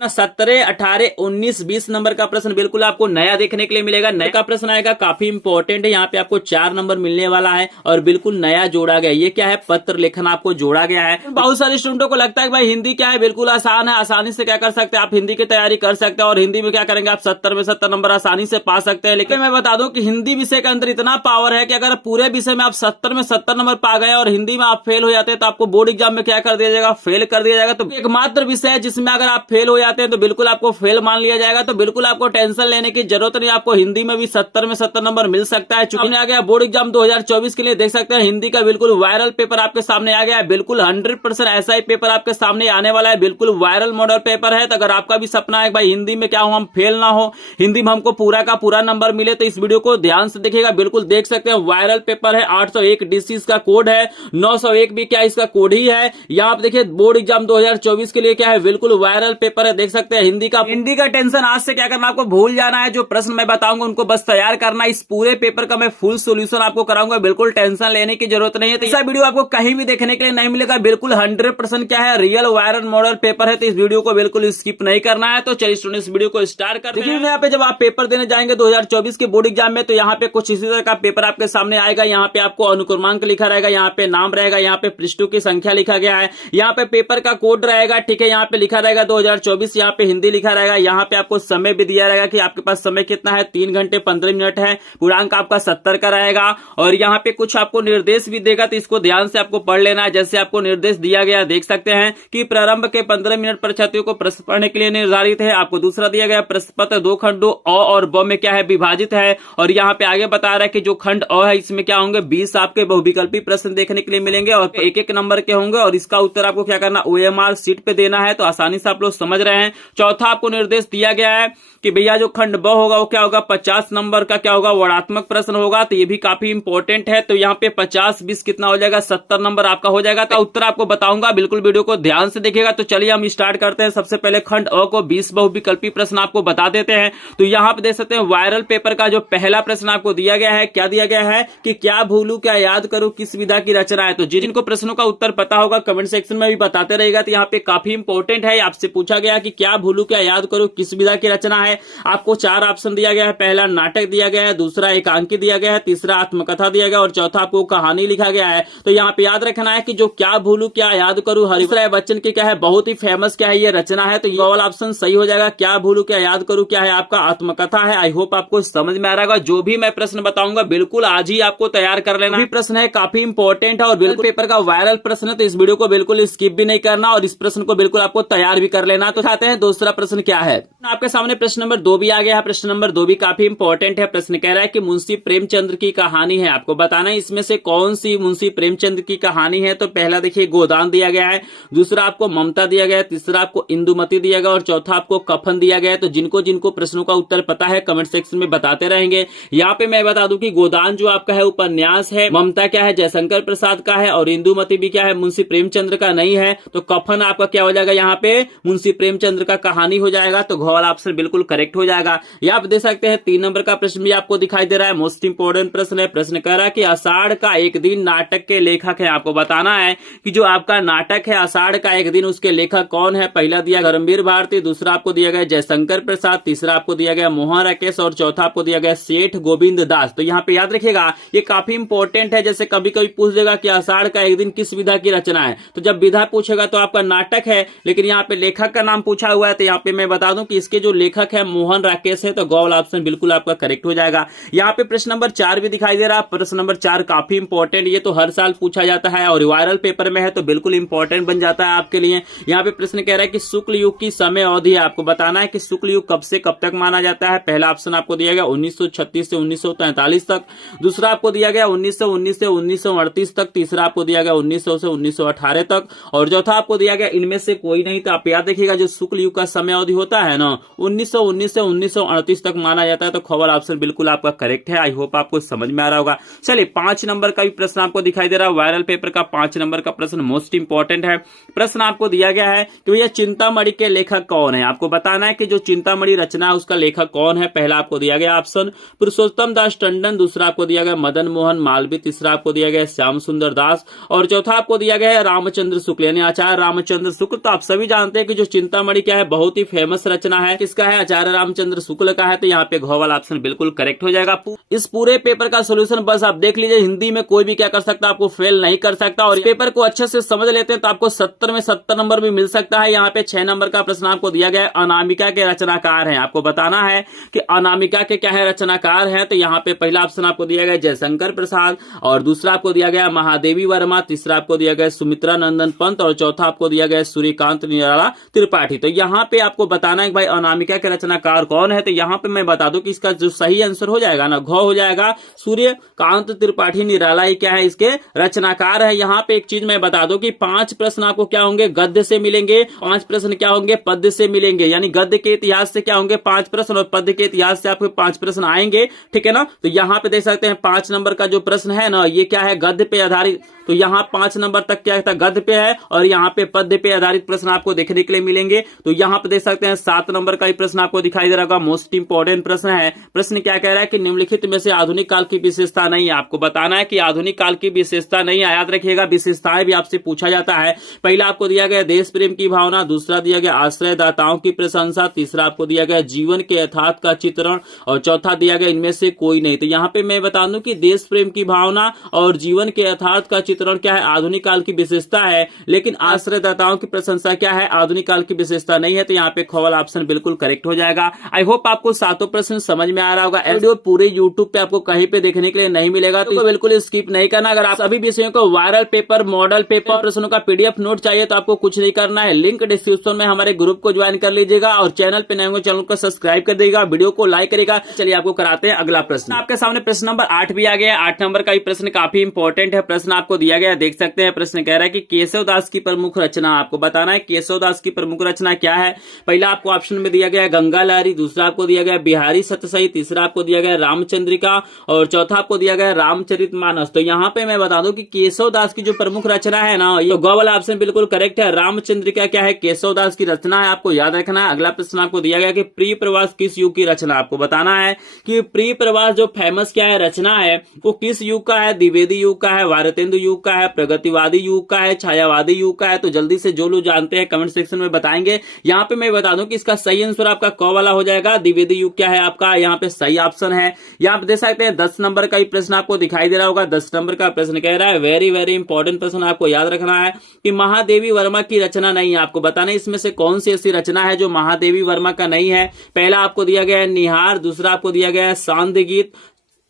17, 18, 19, 20 number का प्रश्न बिल्कुल आपको नया देखने के लिए मिलेगा। नया का प्रश्न आएगा, काफी इंपॉर्टेंट है। यहाँ पे आपको 4 नंबर मिलने वाला है और बिल्कुल नया जोड़ा गया। ये क्या है? पत्र लेखन आपको जोड़ा गया है। बहुत सारे स्टूडेंटों को लगता है कि भाई हिंदी क्या है, बिल्कुल आसान है, आसानी से क्या कर सकते हैं आप, हिंदी की तैयारी कर सकते हैं और हिंदी में क्या करेंगे आप 70 में 70 नंबर आसानी से पा सकते हैं। लेकिन मैं बता दूं कि हिंदी विषय के अंदर इतना पावर है कि अगर पूरे विषय में आप 70 में 70 नंबर पा गए और हिंदी में आप फेल हो जाते हैं तो आपको बोर्ड एग्जाम में क्या कर दिया जाएगा? फेल कर दिया जाएगा। तो एकमात्र विषय है जिसमें अगर आप फेल हो जाते हैं तो बिल्कुल आपको फेल मान लिया जाएगा। तो बिल्कुल आपको टेंशन लेने की जरूरत नहीं, आपको हिंदी में भी 70 में 70 नंबर मिल सकता है। चुनाव आ गया बोर्ड एग्जाम 2024 के लिए, देख सकते हैं हिंदी का बिल्कुल वायरल पेपर आपके सामने आ गया है। बिल्कुल 100% ऐसा ही पेपर आपके सामने आने वाला है, बिल्कुल वायरल मॉडल पेपर है। तो अगर आपका भी सपना है भाई हिंदी में क्या हो, हम फेल ना हो, हिंदी में हमको पूरा का पूरा नंबर मिले, तो इस वीडियो को ध्यान से देखिएगा। बिल्कुल देख सकते हैं वायरल पेपर है, 801 डीसी इसका कोड है, 901 भी क्या इसका कोड ही है। यहाँ आप देखिए बोर्ड एग्जाम 2024 के लिए क्या है, बिल्कुल वायरल पेपर है। देख सकते हैं हिंदी का टेंशन आज से क्या करना, आपको भूल जाना है। जो प्रश्न मैं बताऊंगा उनको बस तैयार करना। इस पूरे पेपर का मैं फुल सोल्यूशन आपको कराऊंगा, बिल्कुल टेंशन लेने की जरूरत नहीं है। तो ऐसा वीडियो आपको कहीं भी देखने के लिए नहीं मिलेगा, बिल्कुल 100% क्या है रियल वायरल मॉडल पेपर है। तो इस वीडियो को बिल्कुल स्किप नहीं करना है। तो चलिए स्टूडेंट इस वीडियो को स्टार्ट करते हैं। यहाँ पे जब आप पेपर देने जाएंगे 2024 के बोर्ड एग्जाम में, तो यहाँ पे कुछ इसी तरह का पेपर आपके सामने आएगा। यहाँ पे आपको अनुक्रमांक लिखा रहेगा, यहाँ पे नाम रहेगा, यहाँ पे पृष्ठों की संख्या लिखा गया है, यहाँ पे पेपर का कोड रहेगा, ठीक है। यहाँ पे लिखा रहेगा 2024, यहाँ पे हिंदी लिखा रहेगा, यहाँ पे आपको समय भी दिया रहेगा कि आपके पास समय कितना है, 3 घंटे 15 मिनट है। पूर्णांक आपका 70 का रहेगा और यहाँ पे कुछ आपको निर्देश भी देगा, तो इसको ध्यान से आपको पढ़ लेना है। जैसे आपको निर्देश दिया गया, देख सकते हैं कि प्रारंभ के 15 मिनट परीक्षार्थियों को प्रश्न पढ़ने के लिए निर्धारित है। आपको दूसरा दिया गया प्रश्न पत्र 2 खंडों अ और ब में क्या है विभाजित है। और यहाँ पे आगे बता रहा है कि जो खंड अ है इसमें क्या होंगे 20 आपके बहुविकल्पी प्रश्न देखने के लिए मिलेंगे और एक एक नंबर के होंगे और इसका उत्तर आपको क्या करना, OMR शीट पे देना है। तो आसानी से आप लोग समझ रहे हैं। चौथा आपको निर्देश दिया गया है कि भैया जो खंड ब होगा वो क्या होगा, 50 नंबर का क्या होगा, वर्णात्मक प्रश्न होगा। तो ये भी काफी इंपॉर्टेंट है। तो यहाँ पे 50 20 कितना हो जाएगा, 70 नंबर आपका हो जाएगा। तो उत्तर आपको बताऊंगा, बिल्कुल वीडियो को ध्यान से देखिएगा। तो चलिए हम स्टार्ट करते हैं। सबसे पहले खंड अ को 20 बहुविकल्पी प्रश्न आपको बता देते हैं। तो यहाँ पे देख सकते हैं वायरल पेपर का जो पहला प्रश्न आपको दिया गया है, क्या दिया गया है कि क्या भूलू क्या याद करूं किस विधा की रचना है। तो जिनको प्रश्नों का उत्तर पता होगा कमेंट सेक्शन में भी बताते रहेगा। तो यहाँ पे काफी इंपॉर्टेंट है, आपसे पूछा गया कि क्या भूलू क्या याद करूं किस विधा की रचना है। आपको 4 ऑप्शन दिया गया है। पहला नाटक दिया गया है, दूसरा एकांकी दिया गया है, तीसरा आत्मकथा दिया गया और चौथा आपको कहानी लिखा गया है। तो यहाँ पे याद रखना है कि जो क्या भूलू क्या याद करूं हरीश राय बच्चन की क्या है, बहुत ही फेमस क्या है ये रचना है। तो ये वाला ऑप्शन सही हो जाएगा। क्या भूलू क्या याद करूं क्या है आपका आत्मकथा है। आई होप आपको समझ में आ रहा होगा। जो भी मैं प्रश्न बताऊंगा बिल्कुल आज ही आपको तैयार कर लेना। प्रश्न है काफी इंपॉर्टेंट है और बिल्कुल पेपर का वायरल प्रश्न है। तो इस वीडियो को बिल्कुल स्किप भी नहीं करना और इस प्रश्न को बिल्कुल आपको तैयार भी कर लेना। तो चाहते हैं दूसरा प्रश्न क्या है, आपके सामने प्रश्न नंबर 2 भी आ गया है। प्रश्न नंबर 2 भी काफी इंपॉर्टेंट है। प्रश्न कह रहा है कि मुंशी प्रेमचंद्र की कहानी है, आपको बताना है इसमें से कौन सी मुंशी प्रेमचंद्र की कहानी है। तो पहला देखिए गोदान दिया गया है, दूसरा आपको ममता दिया गया है, तीसरा आपको इंदुमती दिया गया और चौथा आपको कफन दिया गया है। तो जिनको जिनको प्रश्नों का उत्तर पता है कमेंट सेक्शन में बताते रहेंगे। यहाँ पे मैं बता दूं कि गोदान जो आपका है उपन्यास है, ममता क्या है जयशंकर प्रसाद का है और इंदुमती भी क्या है मुंशी प्रेमचंद्र का नहीं है। तो कफन आपका क्या हो जाएगा, यहाँ पे मुंशी प्रेमचंद्र का कहानी हो जाएगा। तो घ वाला ऑप्शन बिल्कुल करेक्ट हो जाएगा। यहाँ आप देख सकते हैं 3 नंबर का प्रश्न भी आपको दिखाई दे रहा है, मोस्ट इंपोर्टेंट प्रश्न है। प्रश्न कह रहा है कि आषाढ़ का एक दिन नाटक के लेखक है। आपको बताना है कि जो आपका नाटक है आषाढ़ का एक दिन उसके लेखक कौन है। पहला दिया धर्मवीर भारती, दूसरा आपको दिया गया जयशंकर प्रसाद, तीसरा आपको दिया गया मोहन राकेश और चौथा आपको दिया गया सेठ गोविंद दास। तो यहाँ पे याद रखिएगा ये काफी इंपॉर्टेंट है। जैसे कभी कभी पूछ देगा कि आषाढ़ का एक दिन किस विधा की रचना है, तो जब विधा पूछेगा तो आपका नाटक है, लेकिन यहाँ पे लेखक का नाम पूछा हुआ है। तो यहाँ पे मैं बता दूं कि इसके जो लेखक है मोहन राकेश है। तो ग वाला ऑप्शन बिल्कुल आपका करेक्ट हो जाएगा। यहाँ पे प्रश्न नंबर 4 भी दिखाई दे रहा है। प्रश्न नंबर 4 काफी इंपॉर्टेंट, ये तो हर साल पूछा जाता है और वायरल पेपर में है तो बिल्कुल इंपॉर्टेंट बन जाता है आपके लिए। यहाँ पे प्रश्न कह रहा है कि शुक्ल युग की समय अवधि है। आपको बताना है कि शुक्ल युग कब से कब तक माना जाता है। पहला ऑप्शन आपको दिया गया 1936 से 1943 तक, दूसरा आपको दिया गया 1919 से 1938 तक, तीसरा आपको दिया गया 1900 से 1918 तक और चौथा आपको दिया गया इनमें से कोई नहीं। तो आप याद रखिएगा जो शुक्ल युग का समय अवधि होता है ना ना 1919 से 1938 तक माना जाता है। तो खबर ऑप्शन बिल्कुल आपका करेक्ट है। आई होप आपको समझ में आ रहा होगा। चलिए 5 नंबर का भी प्रश्न आपको दिखाई दे रहा है, वायरल पेपर का 5 नंबर का प्रश्न मोस्ट इंपॉर्टेंट है। प्रश्न आपको दिया गया है कि भैया चिंतामणि के लेखक कौन है। आपको बताना है कि जो चिंतामणि रचना है उसका लेखक कौन है। पहला आपको दिया गया ऑप्शन पुरुषोत्तम दास टंडन, दूसरा आपको दिया गया मदन मोहन मालवीय, तीसरा आपको दिया गया श्याम सुंदर दास और चौथा आपको दिया गया है रामचंद्र शुक्ल यानी आचार्य रामचंद्र शुक्ल। तो आप सभी जानते हैं कि जो चिंतामणि क्या है बहुत ही फेमस रचना है। किसका है? आचार्य रामचंद्र शुक्ल का है। तो यहाँ पे घ वाला ऑप्शन बिल्कुल करेक्ट हो जाएगा। इस पूरे पेपर का सोल्यूशन बस आप देख लीजिए, हिंदी में कोई भी क्या कर सकता है, आपको फेल नहीं कर सकता। और पेपर को अच्छे से समझ लेते हैं तो आपको 70 में 70 नंबर भी मिल सकता है। यहाँ पे 6 नंबर का प्रश्न आपको दिया गया है, अनामिका के रचनाकार हैं। आपको बताना है कि अनामिका के क्या है रचनाकार हैं। तो यहाँ पे पहला ऑप्शन आपको दिया गया जयशंकर प्रसाद और दूसरा आपको दिया गया महादेवी वर्मा, तीसरा आपको दिया गया सुमित्रा नंदन पंत और चौथा आपको दिया गया सूर्यकांत निराला त्रिपाठी। तो यहाँ पे आपको बताना है कि भाई अनामिका के रचनाकार कौन है। तो यहाँ पे मैं बता दूं कि इसका जो सही आंसर हो जाएगा ना, घ हो जाएगा। सूर्यकांत त्रिपाठी निराला ही क्या है इसके रचनाकार है। यहाँ पे एक चीज मैं बता दूं कि 5 प्रश्न आपको क्या होंगे गद्य से मिलेंगे, 5 प्रश्न क्या होंगे पद्य से मिलेंगे। यानी गद्य के इतिहास से क्या होंगे 5 प्रश्न और पद्य के इतिहास से आपको 5 प्रश्न आएंगे, ठीक है ना। तो यहाँ पे देख सकते हैं 5 नंबर का जो प्रश्न है ना ये क्या है गद्य पे आधारित। तो यहाँ 5 नंबर तक क्या था गद्य पे है और यहाँ पे पद्य पे आधारित प्रश्न आपको देखने के लिए मिलेंगे। तो यहाँ पे देख सकते हैं 7 नंबर का ही प्रश्न आपको दिखाई दे रहा होगा, मोस्ट इंपोर्टेंट प्रश्न है। प्रश्न क्या कह रहा है कि निम्नलिखित में से आधुनिक काल की विशेषता नहीं है। आपको बताना है कि आधुनिक काल की विशेषता नहीं है। याद रखिएगा विशेषताएं भी आपसे पूछा जाता है। पहला आपको दिया गया देश प्रेम की भावना, दूसरा दिया गया आश्रयदाताओं की प्रशंसा, तीसरा आपको दिया गया जीवन के यथार्थ का चित्रण और चौथा दिया गया इनमें से कोई नहीं। तो यहाँ पे मैं बता दूं कि देश प्रेम की भावना और जीवन के यथार्थ का चित्रण क्या है आधुनिक काल की विशेषता है, लेकिन आश्रयदाताओं की प्रशंसा क्या है आधुनिक काल की विशेषता नहीं है। तो यहाँ पे ख वाला ऑप्शन बिल्कुल करेक्ट हो जाएगा। आई होप आपको 7 प्रश्न समझ में आ रहा होगा। वीडियो पूरे यूट्यूब पे आपको कहीं पे देखने के लिए नहीं मिलेगा, तो बिल्कुल स्किप नहीं करना। अगर आप सभी विषयों को वायरल पेपर, मॉडल पेपर, प्रश्नों का पीडीएफ नोट चाहिए तो आपको कुछ नहीं करना है, लिंक डिस्क्रिप्शन में हमारे ग्रुप को ज्वाइन कर लीजिएगा और चैनल पे नए हो चैनल को सब्सक्राइब कर देगा, वीडियो को लाइक करेगा। चलिए आपको कराते हैं अगला प्रश्न। आपके सामने प्रश्न नंबर 8 भी आ गया। 8 नंबर का प्रश्न काफी इंपॉर्टेंट है। प्रश्न आपको दिया गया देख सकते हैं। प्रश्न कह रहा है कि केशवदास की प्रमुख रचना। आपको बताना है केशवदास की प्रमुख रचना क्या है। पहला आपको ऑप्शन में दिया गया गंगा लहरी, दूसरा आपको दिया गया बिहारी सतसई, तीसरा आपको दिया गया रामचंद्रिका और चौथा आपको दिया गया रामचरितमानस। तो यहाँ पे मैं बता दूं कि केशवदास की जो प्रमुख रचना है ना ये ग वाला ऑप्शन बिल्कुल करेक्ट है। रामचंद्रिका क्या है केशवदास की रचना है, आपको याद रखना है। अगला प्रश्न आपको दिया गया कि प्रिय प्रवास किस युग की रचना। आपको बताना है कि प्रिय प्रवास जो फेमस क्या है रचना है वो किस युग का है, द्विवेदी युग का है, भारतेंदु युग का है, प्रगतिवादी युग का है, छायावादी युग का है। तो जल्दी से जो लोग जानते हैं कमेंट सेक्शन में बताएंगे। यहाँ पे मैं बता दूं कि इसका सही आंसर आपका क वाला हो जाएगा। द्विवेदी युग क्या है आपका यहाँ पे सही ऑप्शन है। यहाँ पे देख सकते हैं 10 नंबर का ही प्रश्न आपको दिखाई दे रहा होगा। 10 नंबर का प्रश्न कह रहा है वेरी वेरी इंपॉर्टेंट प्रश्न, आपको याद रखना है कि महादेवी वर्मा की रचना नहीं है। आपको बताना है इसमें से कौन सी ऐसी रचना है जो महादेवी वर्मा का नहीं है। पहला आपको दिया गया है निहार, दूसरा आपको दिया गया है सांध्य गीत,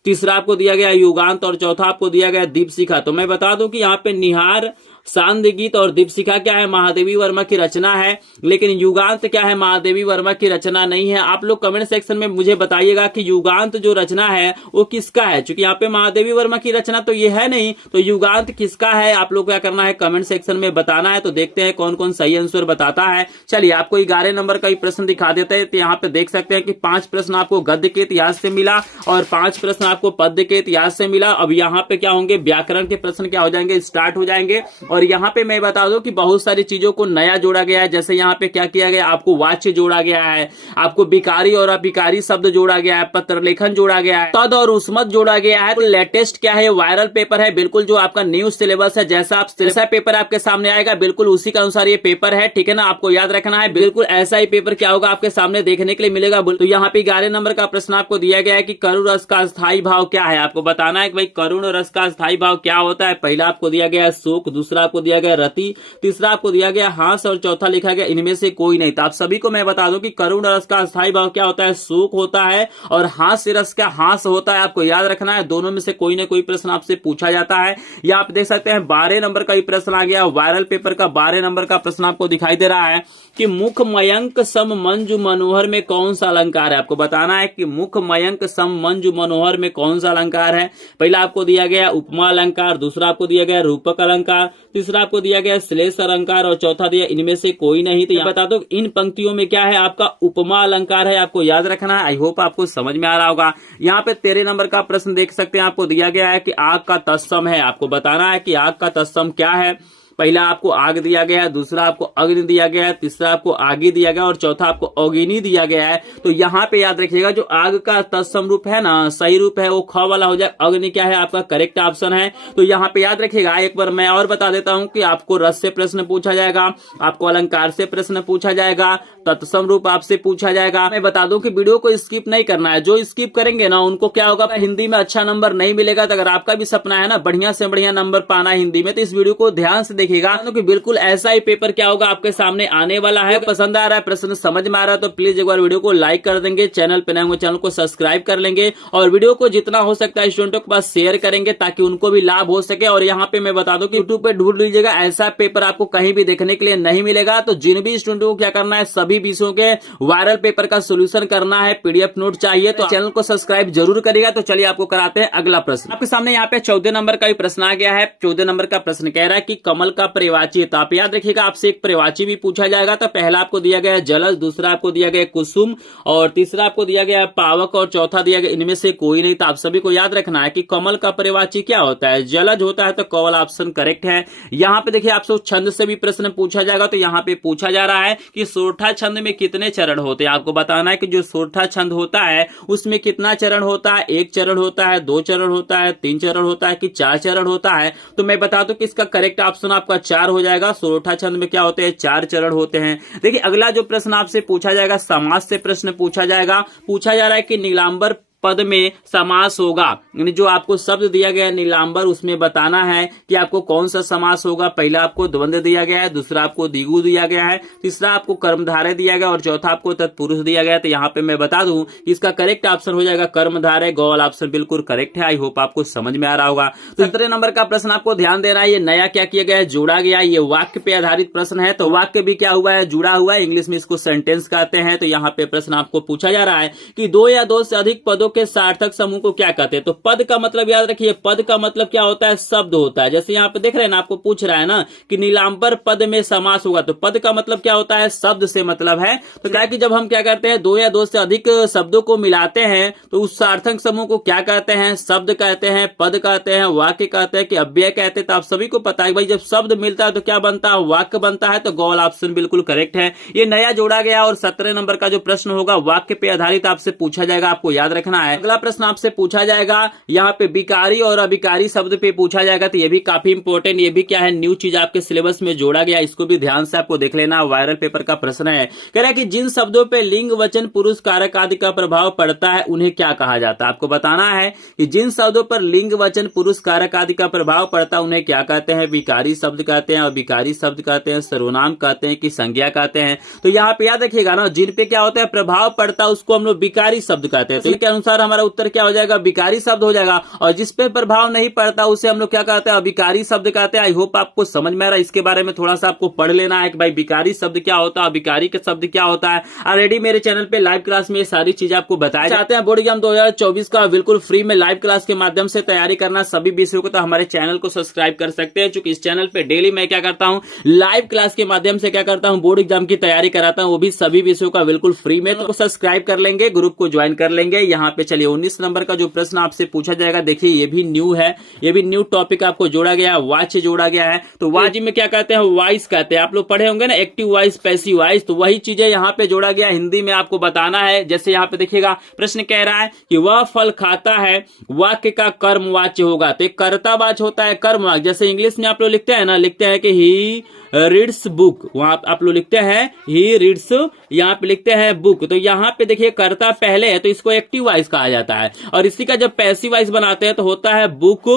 तीसरा आपको दिया गया युगांत और चौथा आपको दिया गया दीपशिखा। तो मैं बता दूं कि यहाँ पे निहार, सांध्य गीत और दीपशिखा क्या है महादेवी वर्मा की रचना है, लेकिन युगांत क्या है महादेवी वर्मा की रचना नहीं है। आप लोग कमेंट सेक्शन में मुझे बताइएगा कि युगांत जो रचना है वो किसका है, क्योंकि यहाँ पे महादेवी वर्मा की रचना तो ये है नहीं, तो युगांत किसका है आप लोग क्या करना है कमेंट सेक्शन में बताना है। तो देखते हैं कौन कौन सही आंसर बताता है। चलिए आपको 11 नंबर का प्रश्न दिखा देते हैं। तो यहाँ पे देख सकते हैं कि 5 प्रश्न आपको गद्य के इतिहास से मिला और 5 प्रश्न आपको पद्य के इतिहास से मिला। अब यहाँ पे क्या होंगे व्याकरण के प्रश्न क्या हो जाएंगे स्टार्ट हो जाएंगे। और यहाँ पे मैं बता दूं कि बहुत सारी चीजों को नया जोड़ा गया है। जैसे यहाँ पे क्या किया गया आपको वाच्य जोड़ा गया है, आपको विकारी और अभिकारी शब्द जोड़ा गया है, पत्र लेखन जोड़ा गया है, तद और उसमत जोड़ा गया है। तो लेटेस्ट क्या है वायरल पेपर है बिल्कुल जो आपका न्यूज सिलेबस है। जैसा पेपर आपके सामने आएगा बिल्कुल उसी के अनुसार ये पेपर है, ठीक है ना। आपको याद रखना है बिल्कुल ऐसा ही पेपर क्या होगा आपके सामने देखने के लिए मिलेगा। तो यहाँ पे 11 नंबर का प्रश्न आपको दिया गया है कि करुण रस का स्थायी भाव क्या है। आपको बताना है कि भाई करुण रस का स्थायी भाव क्या होता है। पहला आपको दिया गया शोक, दूसरा आपको दिया गया रति, तीसरा आपको दिया गया हास और चौथा लिखा गया इनमें से कोई नहीं। तो आप सभी को मैं बता दूं कि करुण रस का स्थायी भाव क्या होता है शोक होता है और हास्य रस का हास होता है। आपको याद रखना है दोनों में से कोई ना कोई प्रश्न आपसे पूछा जाता है। या आप देख सकते हैं 12 नंबर का प्रश्न आ गया वायरल पेपर का। 12 नंबर का प्रश्न आपको दिखाई दे रहा है कि मुख मयंक सम मंजू मनोहर में कौन सा अलंकार है। आपको बताना है कि मुख मयंक सम मंजू मनोहर में कौन सा अलंकार है। पहला आपको दिया गया उपमा अलंकार, दूसरा आपको दिया गया रूपक अलंकार, तीसरा आपको दिया गया श्लेष अलंकार और चौथा दिया इनमें से कोई नहीं। तो यहाँ बता दो इन पंक्तियों में क्या है, आपका उपमा अलंकार है, आपको याद रखना है। आई होप आपको समझ में आ रहा होगा। यहाँ पे 13 नंबर का प्रश्न देख सकते हैं, आपको दिया गया है कि आग का तत्सम है। आपको बताना है कि आग का तत्सम क्या है। पहला आपको आग दिया गया है, दूसरा आपको अग्नि दिया गया है, तीसरा आपको आगी दिया गया और चौथा आपको अग्नि दिया गया है। तो यहाँ पे याद रखिएगा जो आग का तत्सम रूप है ना, सही रूप है वो ख वाला हो जाए। अग्नि क्या है आपका करेक्ट ऑप्शन है। तो यहाँ पे याद रखिएगा। एक बार मैं और बता देता हूँ कि आपको रस से प्रश्न पूछा जाएगा, आपको अलंकार से प्रश्न पूछा जाएगा, तत्सम रूप आपसे पूछा जाएगा। मैं बता दूं कि वीडियो को स्किप नहीं करना है। जो स्किप करेंगे ना उनको क्या होगा, हिंदी में अच्छा नंबर नहीं मिलेगा। तो अगर आपका भी सपना है ना बढ़िया से बढ़िया नंबर पाना हिंदी में, तो इस वीडियो को ध्यान से देखिएगा क्योंकि बिल्कुल ऐसा ही पेपर क्या होगा आपके सामने आने वाला है। पसंद आ रहा है, प्रश्न समझ में आ रहा है तो प्लीज एक बार वीडियो को लाइक कर देंगे, चैनल पे नए होंगे चैनल को सब्सक्राइब कर लेंगे और वीडियो को जितना हो सकता है स्टूडेंटों के पास शेयर करेंगे ताकि उनको भी लाभ हो सके। और यहाँ पे मैं बता दूं कि यूट्यूब पे ढूंढ लीजिएगा, ऐसा पेपर आपको कहीं भी देखने के लिए नहीं मिलेगा। तो जिन भी स्टूडेंटों को क्या करना है, सभी विषयों के वायरल पेपर का सोल्यूशन करना है, पीडीएफ नोट चाहिए तो चैनल को सब्सक्राइब जरूर करिएगा। तो चलिए आपको कराते हैं अगला प्रश्न। आपके सामने यहाँ पे 14 नंबर का भी प्रश्न आ गया है। 14 नंबर का प्रश्न कह रहा है कि कमल का पर्यायवाची। तो आप याद रखिएगा आपसे एक पर्यायवाची भी पूछा जाएगा। तो पहला आपको दिया गया है जलज, दूसरा आपको दिया गया कुसुम और तीसरा आपको दिया गया है पावक और चौथा दिया गया इनमें से कोई नहीं। तो आप सभी को याद रखना है कि कमल का पर्यायवाची क्या होता है, जलज होता है। तो कवल ऑप्शन करेक्ट है। यहाँ पे देखिए आपसे छंद से भी प्रश्न पूछा जाएगा। तो यहाँ पे पूछा जा रहा है कि सोरठा छंद में कितने चरण होते हैं। आपको बताना है कि जो सोरठा छंद होता है उसमें कितना चरण होता है, 1 चरण होता है, 2 चरण होता है, 3 चरण होता है कि 4 चरण होता है। तो मैं बता दूं कि इसका करेक्ट ऑप्शन आपका 4 हो जाएगा। सोरठा छंद में क्या होते हैं, 4 चरण होते हैं। देखिए अगला जो प्रश्न आपसे पूछा जाएगा समास से प्रश्न पूछा जाएगा। पूछा जा रहा है कि नीलांबर पद में समास होगा, यानी जो आपको शब्द दिया गया है नीलांबर उसमें बताना है कि आपको कौन सा समास होगा। पहला आपको द्वंद्व दिया गया है, दूसरा आपको द्विगु दिया गया है, तीसरा आपको कर्मधारय दिया गया और चौथा आपको तत्पुरुष दिया गया है। तो यहाँ पे मैं बता दूं कि इसका करेक्ट ऑप्शन हो जाएगा कर्मधारय। गौल ऑप्शन बिल्कुल करेक्ट है। आई होप आपको समझ में आ रहा होगा। 17 नंबर का प्रश्न आपको ध्यान देना है। ये नया क्या किया गया है, जोड़ा गया। ये वाक्य पे आधारित प्रश्न है। तो वाक्य भी क्या हुआ है, जुड़ा हुआ है। इंग्लिश में इसको सेंटेंस कहते हैं। तो यहाँ पे प्रश्न आपको पूछा जा रहा है कि 2 या 2 से अधिक पदों के सार्थक समूह को क्या कहते हैं। तो पद का मतलब याद रखिए, पद का मतलब क्या होता है, शब्द होता है। जैसे यहाँ पे देख रहे हैं ना, आपको पूछ रहा है ना कि नीलांबर पद में समास होगा। तो पद का मतलब क्या होता है, शब्द से मतलब है। तो क्या कि जब हम क्या करते हैं 2 या 2 से अधिक शब्दों को मिलाते हैं तो उस सार्थक समूह को क्या कहते हैं, शब्द कहते हैं, पद कहते हैं, वाक्य कहते हैं कि अव्यय कहते हैं। तो आप सभी को पता है भाई जब शब्द मिलता है तो क्या बनता है, वाक्य बनता है। तो गौल ऑप्शन बिल्कुल करेक्ट है। ये नया जोड़ा गया। और 17 नंबर का जो प्रश्न होगा वाक्य पे आधारित आपसे पूछा जाएगा, आपको याद रखना है। अगला प्रश्न आपसे पूछा जाएगा यहाँ पे विकारी और अभिकारी शब्द पे पूछा जाएगा। तो ये भी काफी इंपॉर्टेंट, ये भी क्या है न्यू चीज आपके सिलेबस में जोड़ा गया। इसको भी ध्यान से आपको देख लेना, वायरल पेपर का प्रश्न है। कह रहा है कि जिन शब्दों पे लिंग वचन पुरुष कारक आदि का प्रभाव पड़ता है उन्हें क्या कहा जाता है। आपको बताना है कि जिन शब्दों पर लिंग वचन पुरुष कारक आदि का प्रभाव पड़ता है उन्हें क्या कहते हैं, विकारी शब्द कहते हैं, अभिकारी शब्द कहते हैं, सर्वनाम कहते हैं कि संज्ञा कहते हैं। तो यहाँ पे याद रखिएगा ना, जिन पे क्या होता है प्रभाव पड़ता है उसको हम लोग विकारी शब्द कहते हैं। तो इसके अनुसार हमारा उत्तर क्या हो जाएगा, विकारी शब्द हो जाएगा। और जिस पे प्रभाव नहीं पड़ता उसे हम लोग क्या कहते हैं, अभिकारी शब्द कहते हैं। आई होप आपको समझ में आ रहा है। इसके बारे में थोड़ा सा आपको पढ़ लेना है कि भाई विकारी शब्द क्या होता है, अभिकारी के शब्द क्या होता है। ऑलरेडी मेरे चैनल पे लाइव क्लास में ये सारी चीजें आपको बताया जाते हैं। बोर्ड एग्जाम 2024 का बिल्कुल फ्री में लाइव क्लास के माध्यम से तैयारी करना सभी विषयों को, तो हमारे चैनल को सब्सक्राइब कर सकते हैं। चूंकि इस चैनल पे डेली मैं क्या करता हूँ, लाइव क्लास के माध्यम से क्या करता हूँ, बोर्ड एग्जाम की तैयारी कराता हूँ, वो भी सभी विषयों का बिल्कुल फ्री में। तो सब्सक्राइब कर लेंगे, ग्रुप को ज्वाइन कर लेंगे। यहाँ पे चलिए 19 नंबर का जो प्रश्न आपसे पूछा जाएगा, देखिए ये भी न्यू है, ये भी न्यू टॉपिक आपको जोड़ा गया है, वाच्य जोड़ा गया है। तो वाच्य में क्या कहते हैं, वॉइस कहते हैं। आप लोग पढ़े होंगे ना एक्टिव वॉइस, पैसिव वॉइस, तो वही चीजें यहाँ पे जोड़ा गया। हिंदी में आपको बताना है। जैसे यहाँ पे देखिएगा प्रश्न कह रहा है कि वह फल खाता है, वाक्य का कर्म वाच्य होगा। तो एक कर्ता वाच्य होता है, कर्म वाच्य। जैसे इंग्लिश में आप लोग लिखते हैं ना, लिखते हैं कि ही रीड्स बुक, वहां आप लोग लिखते हैं ही रीड्स, यहाँ पे लिखते हैं बुक। तो यहाँ पे देखिए कर्ता पहले है तो इसको एक्टिव वॉइस कहा जाता है। और इसी का जब पैसिव वॉइस बनाते हैं तो होता है बुक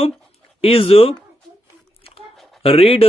इज रीड,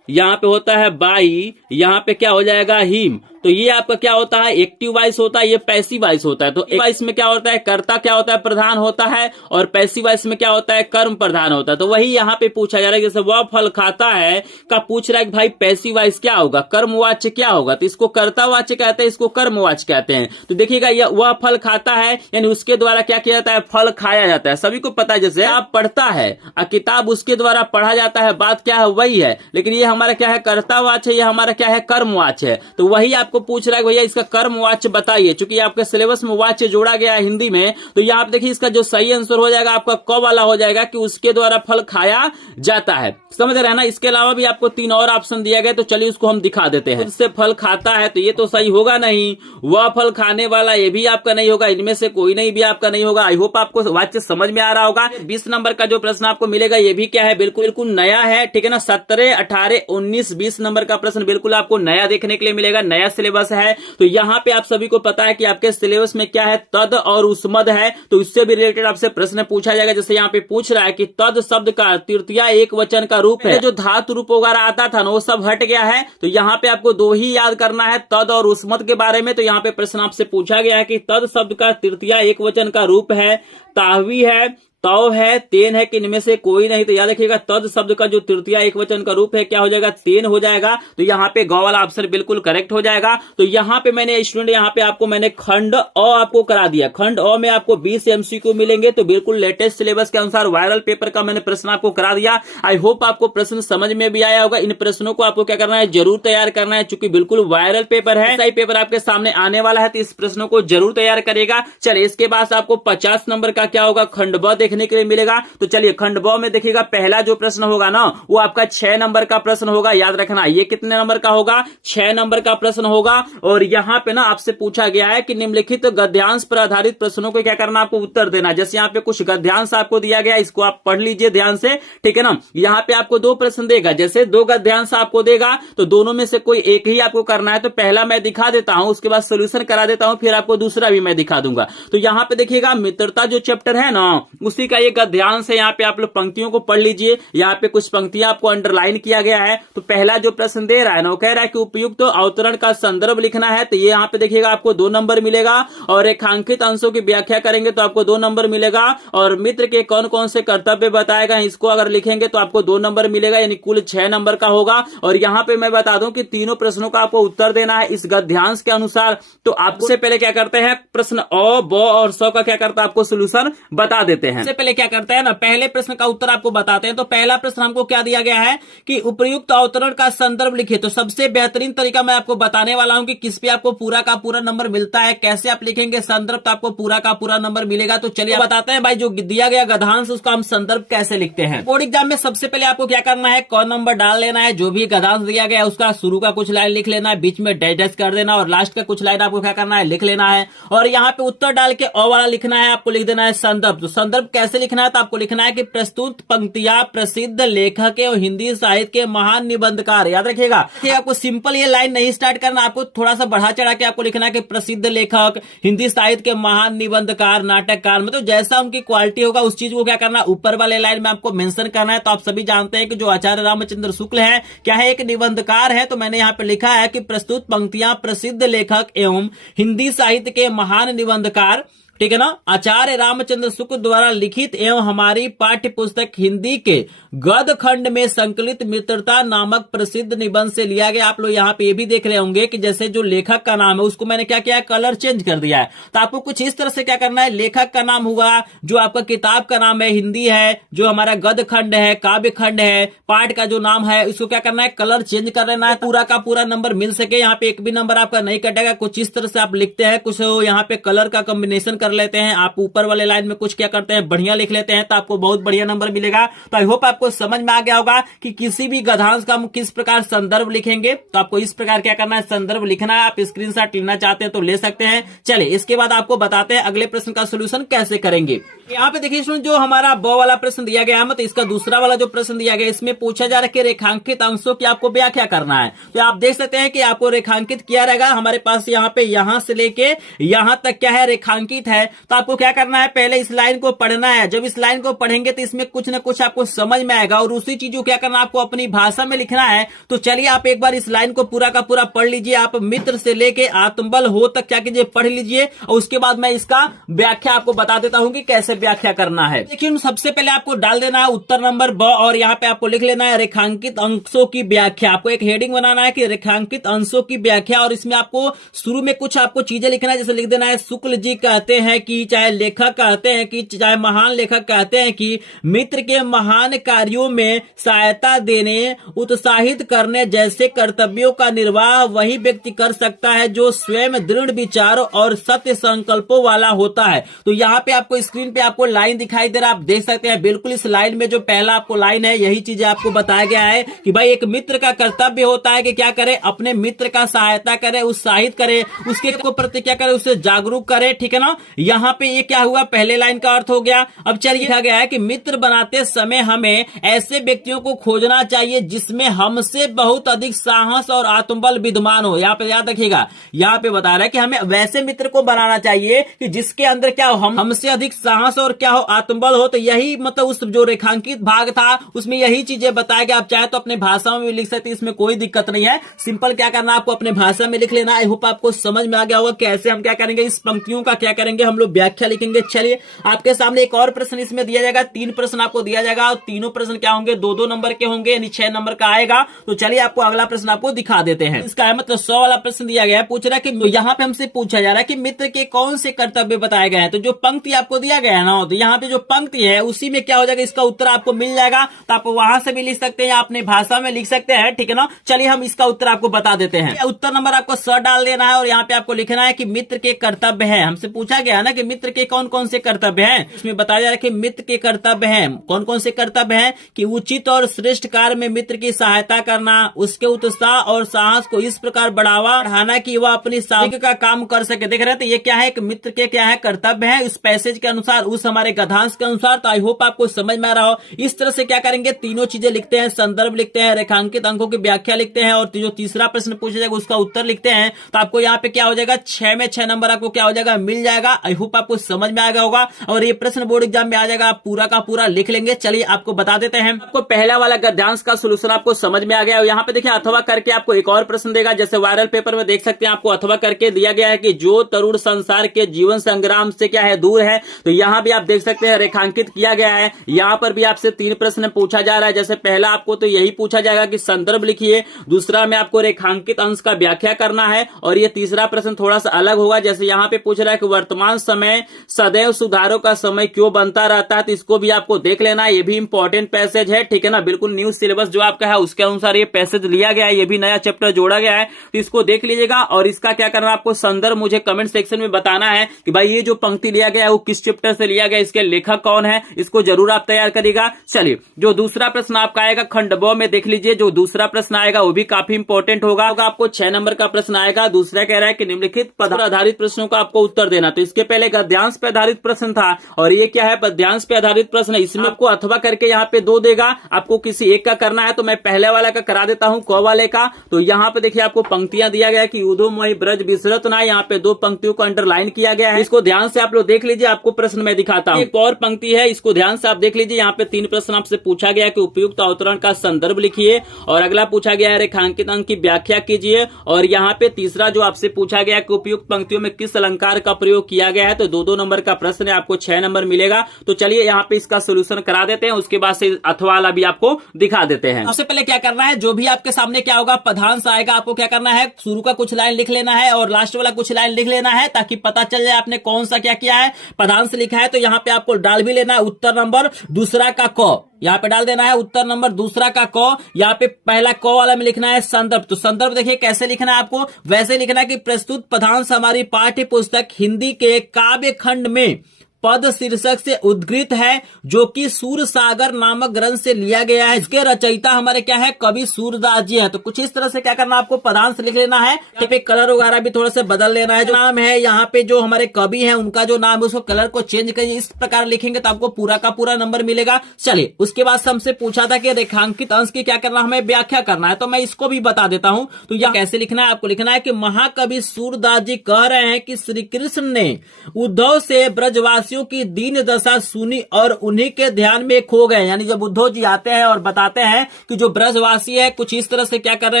यहाँ पे होता है बाई, यहाँ पे क्या हो जाएगा हिम। तो ये आपका क्या होता है, एक्टिव वॉइस होता है, ये पैसिव वॉइस होता है। तो एक्टिव वॉइस में क्या होता है, कर्ता क्या होता है, प्रधान होता है, और पैसिव वॉइस में क्या होता है, कर्म प्रधान होता है। तो वही यहाँ पे पूछा जा रहा है, जैसे वह फल खाता है का पूछ रहा है कि भाई पैसिव वॉइस क्या होगा, कर्मवाच्य क्या होगा, तो इसको कर्तावाच्य कहते हैं, इसको कर्मवाच्य कहते हैं। तो देखिएगा वह फल खाता है यानी उसके द्वारा क्या किया जाता है, फल खाया जाता है। सभी को पता है, जैसे आप पढ़ता है किताब उसके द्वारा पढ़ा जाता है, बात क्या है वही है, लेकिन ये हमारा क्या है, कर्तावाच्य है, ये हमारा क्या है, कर्मवाच्य है। तो वही आपको पूछ रहा है भैया इसका कर्मवाच्य बताइए। चूंकि आपके सिलेबस में वाच्य जोड़ा गया है हिंदी में, तो यहाँ आप देखिए इसका जो सही आंसर हो जाएगा आपका क वाला हो जाएगा कि उसके द्वारा फल खाया जाता है। समझ रहे हैं ना। इसके अलावा भी आपको 3 और ऑप्शन दिया गया, तो चलिए उसको हम दिखा देते हैं। इससे फल खाता है तो ये तो सही होगा नहीं, वह फल खाने वाला ये भी आपका नहीं होगा, इनमें से कोई नहीं भी आपका नहीं होगा। आई होप आपको वाच्य समझ में आ रहा होगा। 20 नंबर का जो प्रश्न आपको मिलेगा ये भी क्या है, बिल्कुल नया है, ठीक है ना। 17, 18, 19, 20 नंबर का प्रश्न बिल्कुल आपको नया देखने के लिए मिलेगा, नया सिलेबस है। तो यहाँ पे आप सभी को पता है कि आपके सिलेबस में क्या है, तद और उसमद है, तो इससे भी रिलेटेड आपसे प्रश्न पूछा जाएगा। जैसे यहाँ पे पूछ रहा है कि तद शब्द का तृतीया एक वचन का रूप है, जो धातु रूप वगैरह आता था ना वो सब हट गया है। तो यहाँ पे आपको 2 ही याद करना है, तद और उसमद के बारे में। तो यहाँ पे प्रश्न आपसे पूछा गया है कि तद शब्द का तृतीया एक वचन का रूप है, ताहवी है, तौ है, तेन है, कि इनमें से कोई नहीं। तो याद रखिएगा तद शब्द का जो तृतीया एक वचन का रूप है क्या हो जाएगा, तेन हो जाएगा। तो यहाँ पे गौ वाला ऑप्शन बिल्कुल करेक्ट हो जाएगा। तो यहाँ पे मैंने स्टूडेंट यहाँ पे आपको मैंने खंड अ आपको करा दिया। खंड अ में आपको 20 MCQ मिलेंगे। तो बिल्कुल लेटेस्ट सिलेबस के अनुसार वायरल पेपर का मैंने प्रश्न आपको करा दिया। आई होप आपको प्रश्न समझ में भी आया होगा। इन प्रश्नों को आपको क्या करना है, जरूर तैयार करना है, चूंकि बिल्कुल वायरल पेपर है। सही पेपर आपके सामने आने वाला है, तो इस प्रश्नों को जरूर तैयार करेगा। चलिए इसके बाद आपको 50 नंबर का क्या होगा, खंड ब देखने के लिए मिलेगा। तो चलिए खंड ब में देखिएगा पहला जो प्रश्न होगा ना वो आपका 6 नंबर का प्रश्न होगा। याद रखना ये कितने नंबर का होगा, 6 नंबर का प्रश्न होगा। और यहाँ पे ना आपसे पूछा गया है कि निम्नलिखित गद्यांश पर आधारित प्रश्नों को क्या करना, आपको उत्तर देना। जैसे यहाँ पे कुछ गद्यांश आपको दिया गया, इसको आप पढ़ लीजिए ध्यान से, ठीक है ना। यहाँ पे आपको 2 प्रश्न देगा, जैसे 2 गद्यांश आपको देगा तो दोनों में से कोई एक ही आपको करना है। तो पहला मैं दिखा देता हूं, उसके बाद सोल्यूशन करा देता हूं, फिर आपको दूसरा भी मैं दिखा दूंगा। तो यहाँ पे देखिएगा मित्रता जो चैप्टर है ना उसी का ये गद्यांश है। यहाँ पे आप लोग पंक्तियों को पढ़ लीजिए, यहाँ पे कुछ पंक्तियां आपको अंडरलाइन किया गया है। तो पहला जो प्रश्न दे रहा है ना वो कह रहा है कि उपयुक्त अवतरण का संदर्भ लिखना है। तो ये यहाँ पे देखिएगा आपको 2 नंबर मिलेगा। और रेखांकित अंशों की व्याख्या करेंगे तो आपको 2 नंबर मिलेगा। और मित्र के कौन कौन से कर्तव्य बताएगा इसको अगर लिखेंगे तो आपको 2 नंबर मिलेगा, यानी कुल 6 नंबर का होगा। और यहाँ पे मैं बता दूं कि तीनों प्रश्नों का आपको उत्तर देना है इस गद्यांश के अनुसार। तो आपसे पहले क्या करते हैं, प्रश्न अ, ब और स का क्या करता है आपको सोल्यूशन बता देते हैं। सबसे पहले क्या करते हैं ना, पहले प्रश्न का उत्तर आपको बताते हैं। तो पहला प्रश्न हमको क्या दिया गया है कि उपयुक्त अवतरण का संदर्भ लिखिए। तो सबसे बेहतरीन तरीका मैं आपको बताने वाला हूं कि किस पे आपको पूरा का पूरा नंबर मिलता है, कैसे आप लिखेंगे संदर्भ तो आपको पूरा का पूरा नंबर मिलेगा। तो चलिए बताते हैं भाई, जो दिया गया गद्यांश उसका हम संदर्भ कैसे लिखते हैं। बोर्ड एग्जाम में सबसे पहले आपको क्या करना है, क नंबर डाल लेना है। जो भी गद्यांश दिया गया है उसका शुरू का कुछ लाइन लिख लेना है, बीच में डैश डैश कर देना और लास्ट का कुछ लाइन आपको क्या करना है, लिख लेना है। और यहाँ पे उत्तर डाल के अ वाला लिखना है, आपको लिख देना है संदर्भ। तो संदर्भ कैसे लिखना है, तो आपको लिखना है कि प्रस्तुत पंक्तियां प्रसिद्ध लेखक और हिंदी साहित्य के महान निबंधकार। याद रखिएगा कि आपको सिंपल ये लाइन नहीं स्टार्ट करना, आपको थोड़ा सा बढ़ा चढ़ा के आपको लिखना है कि प्रसिद्ध लेखक, हिंदी साहित्य के महान निबंधकार, नाटककार, मतलब जैसा उनकी क्वालिटी होगा उस चीज को क्या करना, ऊपर वाले लाइन में आपको मेंशन करना है। तो आप सभी जानते हैं कि जो आचार्य रामचंद्र शुक्ल है क्या है, एक निबंधकार है। तो मैंने यहाँ पे लिखा है कि प्रस्तुत पंक्तियां प्रसिद्ध लेखक एवं हिंदी साहित्य के महान निबंधकार, ठीक है ना, आचार्य रामचंद्र शुक्ल द्वारा लिखित एवं हमारी पाठ्य पुस्तक हिंदी के गद्य खंड में संकलित मित्रता नामक प्रसिद्ध निबंध से लिया गया। आप लोग यहाँ पे ये भी देख रहे होंगे कि जैसे जो लेखक का नाम है उसको मैंने क्या किया है, कलर चेंज कर दिया है। तो आपको कुछ इस तरह से क्या करना है, लेखक का नाम हुआ, जो आपका किताब का नाम है हिंदी है, जो हमारा गद्य खंड है, काव्य खंड है, पाठ का जो नाम है इसको क्या करना है, कलर चेंज कर लेना है, पूरा का पूरा नंबर मिल सके। यहाँ पे एक भी नंबर आपका नहीं कटेगा। कुछ इस तरह से आप लिखते हैं, कुछ यहाँ पे कलर का कॉम्बिनेशन कर लेते हैं। आप ऊपर वाले लाइन में कुछ क्या करते हैं, बढ़िया लिख लेते हैं, तो आपको बहुत बढ़िया नंबर मिलेगा। तो आई होप आपको समझ में आ गया होगा कि किसी भी गद्यांश का हम किस प्रकार संदर्भ लिखेंगे। तो आपको इस प्रकार क्या करना है, संदर्भ लिखना है। आप स्क्रीनशॉट लेना चाहते हैं तो ले सकते हैं। चलिए इसके बाद आपको बताते हैं अगले प्रश्न का सोल्यूशन कैसे करेंगे। यहाँ पे देखिए जो हमारा ब वाला प्रश्न दिया गया है, मतलब इसका दूसरा वाला जो प्रश्न दिया गया इसमें पूछा जा रहा है कि रेखांकित अंशों की आपको व्याख्या करना है। तो आप देख सकते हैं कि आपको रेखांकित किया रहेगा। हमारे पास यहाँ पे यहाँ से लेके यहाँ तक क्या है, रेखांकित है तो आपको क्या करना है, पहले इस लाइन को पढ़ना है। जब इस लाइन को पढ़ेंगे तो इसमें कुछ ना कुछ आपको समझ में आएगा और उसी चीज को क्या करना, आपको अपनी भाषा में लिखना है। तो चलिए आप एक बार इस लाइन को पूरा का पूरा पढ़ लीजिए। आप मित्र से लेके आत्मबल हो तक क्या कीजिए, पढ़ लीजिए और उसके बाद मैं इसका व्याख्या आपको बता देता हूं कि कैसे व्याख्या करना है। देखिए सबसे पहले आपको डाल देना है उत्तर नंबर ब और यहाँ पे आपको लिख लेना है रेखांकित अंशों की व्याख्या। आपको एक हेडिंग बनाना है कि रेखांकित अंशों की व्याख्या और इसमें आपको शुरू में कुछ आपको चीजें लिखना है। जैसे लिख देना है शुक्ल जी कहते हैं कि, चाहे लेखक कहते हैं कि, चाहे महान लेखक कहते हैं कि मित्र के महान कार्यों में सहायता देने, उत्साहित करने जैसे कर्तव्यों का निर्वाह वही व्यक्ति कर सकता है जो स्वयं दृढ़ विचारों और सत्य संकल्पों वाला होता है। तो यहाँ पे आपको स्क्रीन पे आपको लाइन दिखाई दे रहा है, आप देख सकते हैं बिल्कुल इस लाइन में जो पहला आपको लाइन है यही चीजें आपको बताया गया है कि भाई एक मित्र का कर्तव्य होता है कि क्या करे, अपने मित्र का सहायता करे, उत्साहित करे, उसके को प्रति क्या करे, उससे जागरूक करे। ठीक है ना। यहाँ पे ये क्या हुआ, पहले लाइन का अर्थ हो गया। अब चलिए कहा गया है कि मित्र बनाते समय हमें ऐसे व्यक्तियों को खोजना चाहिए जिसमें हमसे बहुत अधिक साहस और आत्मबल विद्यमान हो। यहाँ पे याद रखिएगा, यहाँ पे बता रहा है कि हमें वैसे मित्र को बनाना चाहिए कि जिसके अंदर क्या हो, हमसे अधिक साहस और क्या हो, आत्मबल हो। तो यही मतलब उस जो रेखांकित भाग था उसमें यही चीजें बताया गया। आप चाहे तो अपने भाषा में भी लिख सकते हैं, इसमें कोई दिक्कत नहीं है। सिंपल क्या करना, आपको अपने भाषा में लिख लेना। आई होप आपको समझ में आ गया होगा कैसे हम क्या करेंगे, इस पंक्तियों का क्या करेंगे, हम लोग व्याख्या लिखेंगे। चलिए आपके सामने एक और प्रश्न इसमें दिया जाएगा, 3 प्रश्न आपको दिया जाएगा और तीनों प्रश्न क्या होंगे, 2-2 नंबर के होंगे, यानी 6 नंबर का आएगा। तो चलिए आपको अगला प्रश्न आपको दिखा देते हैं। इसका है मतलब 100 वाला प्रश्न दिया गया है। पूछ रहा है कि यहाँ पे हमसे पूछा जा रहा है कि मित्र के कौन से कर्तव्य बताए गए हैं। तो जो पंक्ति आपको दिया गया है ना, तो यहाँ पे जो पंक्ति है उसी में क्या हो जाएगा, इसका उत्तर आपको मिल जाएगा। तो आप वहां से भी लिख सकते हैं या अपने भाषा में लिख सकते हैं। ठीक है ना। चलिए हम इसका उत्तर आपको बता देते हैं। उत्तर नंबर आपको स डाल देना है और यहाँ पे आपको लिखना है कि मित्र के कर्तव्य है। हमसे पूछा गया है ना कि मित्र के कौन कौन से कर्तव्य हैं। इसमें बताया जा रहा है कि मित्र के कर्तव्य हैं। कौन कौन से कर्तव्य हैं कि उचित और श्रेष्ठ कार्य में मित्र की सहायता करना, उसके उत्साह और साहस को इस प्रकार बढ़ाना कि वह अपनी सामग्री का काम कर सके। देख रहे हैं, तो ये क्या है, कि मित्र के क्या है कर्तव्य है इस पैसेज के अनुसार, उस हमारे गद्यांश के अनुसार। तो आई होप आपको समझ में आ रहा हो। इस तरह से क्या करेंगे, तीनों चीजें लिखते हैं, संदर्भ लिखते हैं, रेखांकित अंकों की व्याख्या लिखते हैं और जो तीसरा प्रश्न पूछा जाएगा उसका उत्तर लिखते हैं। तो आपको यहाँ पे क्या हो जाएगा, 6 में 6 नंबर आपको क्या हो जाएगा, मिल जाएगा। आई होप आपको समझ में आ गया होगा और ये प्रश्न बोर्ड एग्जाम में आ जाएगा, आप पूरा का पूरा लिख लेंगे। चलिए आपको बता देते हैं। आपको पहला वाला गद्यांश का सोल्यूशन आपको समझ में आ गया। और यहाँ पे देखिए अथवा करके आपको एक और प्रश्न देगा। जैसे वायरल पेपर में देख सकते हैं आपको अथवा करके दिया गया है कि जो तरुण संसार के जीवन संग्राम से क्या है, दूर है। तो यहाँ भी आप देख सकते हैं रेखांकित किया गया है। यहाँ पर भी आपसे 3 प्रश्न पूछा जा रहा है। जैसे पहला आपको तो यही पूछा जाएगा कि संदर्भ लिखिए, दूसरा में आपको रेखांकित अंश का व्याख्या करना है और ये तीसरा प्रश्न थोड़ा सा अलग होगा। जैसे यहाँ पे पूछ रहा है कि वर्तमान समय सदैव सुधारों का समय क्यों बनता रहता है, तो इसको भी आपको देख लेना है। ये भी इंपॉर्टेंट पैसेज है। ठीक है ना। बिल्कुल न्यू सिलेबस जो आपका है उसके अनुसार ये पैसेज लिया गया है, ये भी नया चैप्टर जोड़ा गया है, तो इसको देख लीजिएगा। और इसका क्या करना, आपको संदर्भ मुझे कमेंट सेक्शन में बताना है कि भाई ये जो पंक्ति लिया गया है वो किस चैप्टर से लिया गया, इसके लेखक कौन है, इसको जरूर आप तैयार करिएगा। चलिए जो दूसरा प्रश्न आपका आएगा खंड ब में देख लीजिए, जो दूसरा प्रश्न आएगा वो भी काफी इंपॉर्टेंट होगा। आपको 6 नंबर का प्रश्न आएगा। दूसरा कह रहा है कि निम्नलिखित पदार्थ आधारित प्रश्नों का आपको उत्तर देना। तो इसके पहले गद्यांश पे आधारित प्रश्न था और ये क्या है, पद्यांश पे आधारित प्रश्न है। इसमें आपको अथवा करके यहाँ पे 2 देगा, आपको किसी एक का करना है। तो मैं पहले वाला का करा देता हूँ, क वाले का। तो यहाँ पे देखिए आपको पंक्तियां दिया गया कि उदोमयी ब्रज विसरत ना, यहाँ पे 2 पंक्तियों को अंडरलाइन किया गया है। इसको ध्यान से आप लोग देख लीजिए, आपको प्रश्न में दिखाता हूँ। एक और पंक्ति है, इसको ध्यान से आप देख लीजिए। यहाँ पे 3 प्रश्न आपसे पूछा गया कि उपयुक्त अवतरण का संदर्भ लिखिए और अगला पूछा गया है रेखांकित अंक की व्याख्या कीजिए। और यहाँ पे तीसरा जो आपसे पूछा गया कि उपयुक्त पंक्तियों में किस अलंकार का प्रयोग किया गया है। तो 2-2 नंबर का प्रश्न है, आपको 6 नंबर मिलेगा। तो चलिए यहाँ पे इसका सोल्यूशन करा देते हैं, उसके बाद से अथवा वाला भी आपको दिखा देते हैं। सबसे पहले क्या करना है, जो भी आपके सामने क्या होगा पदांश आएगा, आपको क्या करना है, शुरू का कुछ लाइन लिख लेना है और लास्ट वाला कुछ लाइन लिख लेना है, ताकि पता चल जाए आपने कौन सा क्या किया है। पदांश लिखा है तो यहाँ पे आपको डाल भी लेना है उत्तर नंबर दूसरा का क, यहाँ पे डाल देना है उत्तर नंबर दूसरा का क। यहाँ पे पहला क वाला में लिखना है संदर्भ। तो संदर्भ देखिए कैसे लिखना है, आपको वैसे लिखना है कि प्रस्तुत पदांश हमारी पाठ्य पुस्तक हिंदी के काव्य खंड में पद शीर्षक से उद्धृत है, जो कि सूरसागर नामक ग्रंथ से लिया गया है। इसके रचयिता हमारे क्या है, कवि सूरदास जी है। तो कुछ इस तरह से क्या करना, आपको पदांश लिख लेना है। यहाँ पे कलर वगैरह भी थोड़ा सा बदल लेना है। जो नाम है यहाँ पे जो हमारे कवि है उनका जो नाम है उसको कलर को चेंज करिए, इस प्रकार लिखेंगे तो आपको पूरा का पूरा नंबर मिलेगा। चलिए, उसके बाद हमसे पूछा था कि रेखांकित अंश की क्या करना, हमें व्याख्या करना है, तो मैं इसको भी बता देता हूं। तो यहाँ कैसे लिखना है, आपको लिखना है कि महाकवि सूरदास जी कह रहे हैं कि श्री कृष्ण ने उद्धव से ब्रजवासियों की दीन दशा सुनी और उन्हीं के ध्यान में खो गए। यानी जब उद्धव जी आते हैं और बताते हैं कि जो ब्रजवासी है कुछ इस तरह से क्या कर रहे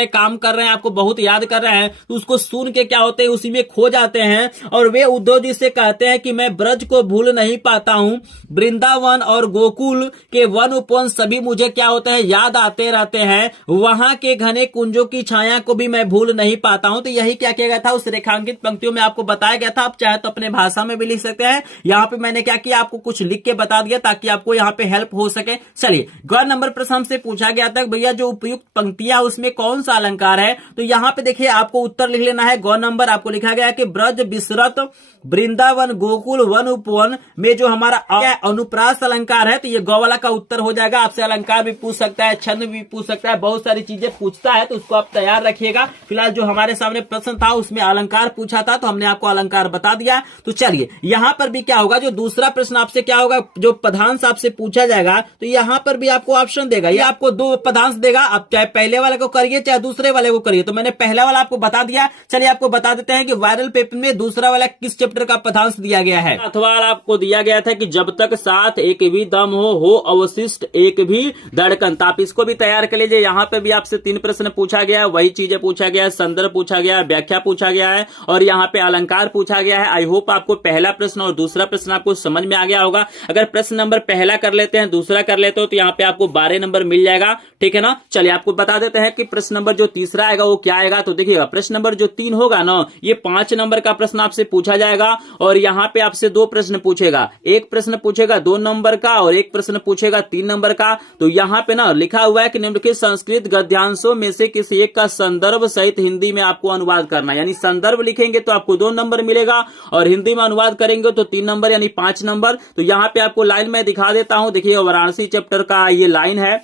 हैं, काम कर रहे हैं, आपको बहुत याद कर रहे हैं, तो उसको सुन के क्या होते हैं, उसी में खो जाते हैं। और वे उद्धव जी से कहते हैं कि मैं ब्रज को भूल नहीं पाता हूं, वृंदावन और गोकुल के वन उपवन सभी मुझे क्या होते हैं, याद आते रहते हैं, वहां के घने कुंजों की छाया को भी मैं भूल नहीं पाता हूं। तो यही क्या किया गया था, उस रेखांकित पंक्तियों में आपको बताया गया था। आप चाहे तो अपने भाषा में भी लिख सकते हैं। यहाँ पे मैंने क्या किया, आपको कुछ लिख के बता दिया ताकि आपको यहाँ पे हेल्प हो सके। चलिए, ग नंबर प्रश्न हमसे पूछा गया था भैया जो उपयुक्त पंक्तियां उसमें कौन सा अलंकार है। तो यहाँ पे देखिए आपको उत्तर लिख लेना है। ग नंबर आपको लिखा गया कि ब्रज विसरत वृंदावन गोकुल वन उपवन में जो हमारा अनुप्रास अलंकार है, तो ये ग वाला का उत्तर हो जाएगा। आपसे अलंकार भी पूछ सकता है, छंद भी पूछ सकता है, बहुत सारी चीजें पूछता है, तो उसको आप तैयार रखिएगा। फिलहाल जो हमारे सामने प्रश्न था उसमें अलंकार पूछा था, तो हमने आपको अलंकार बता दिया। तो चलिए, यहां पर भी क्या होगा, जो दूसरा प्रश्न आपसे क्या होगा, जो पदांश आपसे पूछा जाएगा, तो यहां पर भी आपको ऑप्शन देगा। ये आपको दो पदांश देगा, आप चाहे पहले वाले को करिए चाहे दूसरे वाले को करिए। तो मैंने पहला वाला आपको बता दिया। चलिए, आपको बता देते हैं कि वायरल पेपर में दूसरा वाला किस चैप्टर का पदांश दिया गया है। अथवा आपको दिया गया था कि जब तक साथ एक भी दम हो अवशिष्ट एक भी धड़कन। तो आप इसको भी तैयार कर लीजिए। यहाँ पे भी आपसे 3 प्रश्न पूछा गया है, वही चीजें पूछा गया है, संदर्भ पूछा गया है, व्याख्या पूछा गया है और यहाँ पे अलंकार पूछा गया है। आई होप आपको पहला प्रश्न और दूसरा प्रश्न आपको समझ में आ गया होगा। अगर प्रश्न नंबर पहला कर लेते हैं, दूसरा कर लेते हो, तो यहाँ पे आपको 12 नंबर मिल जाएगा। ठीक है ना। चलिए, आपको बता देते हैं कि प्रश्न नंबर जो तीसरा आएगा वो क्या आएगा। तो देखिएगा, प्रश्न नंबर जो 3 होगा ना, ये 5 नंबर का प्रश्न आपसे पूछा जाएगा और यहाँ पे आपसे 2 प्रश्न पूछेगा। एक प्रश्न पूछेगा 2 नंबर का और एक प्रश्न पूछेगा 3 नंबर का। तो यहाँ पे ना लिखा हुआ है कि निम्नलिखित संस्कृत गद्यांशों में से किसी एक का संदर्भ सहित हिंदी में आपको अनुवाद करना। यानी संदर्भ लिखेंगे तो आपको 2 नंबर मिलेगा और हिंदी में अनुवाद करेंगे तो 3 नंबर यानी 5 नंबर। तो यहाँ पे आपको लाइन में दिखा देता हूं। देखिए, वाराणसी चैप्टर का ये लाइन है।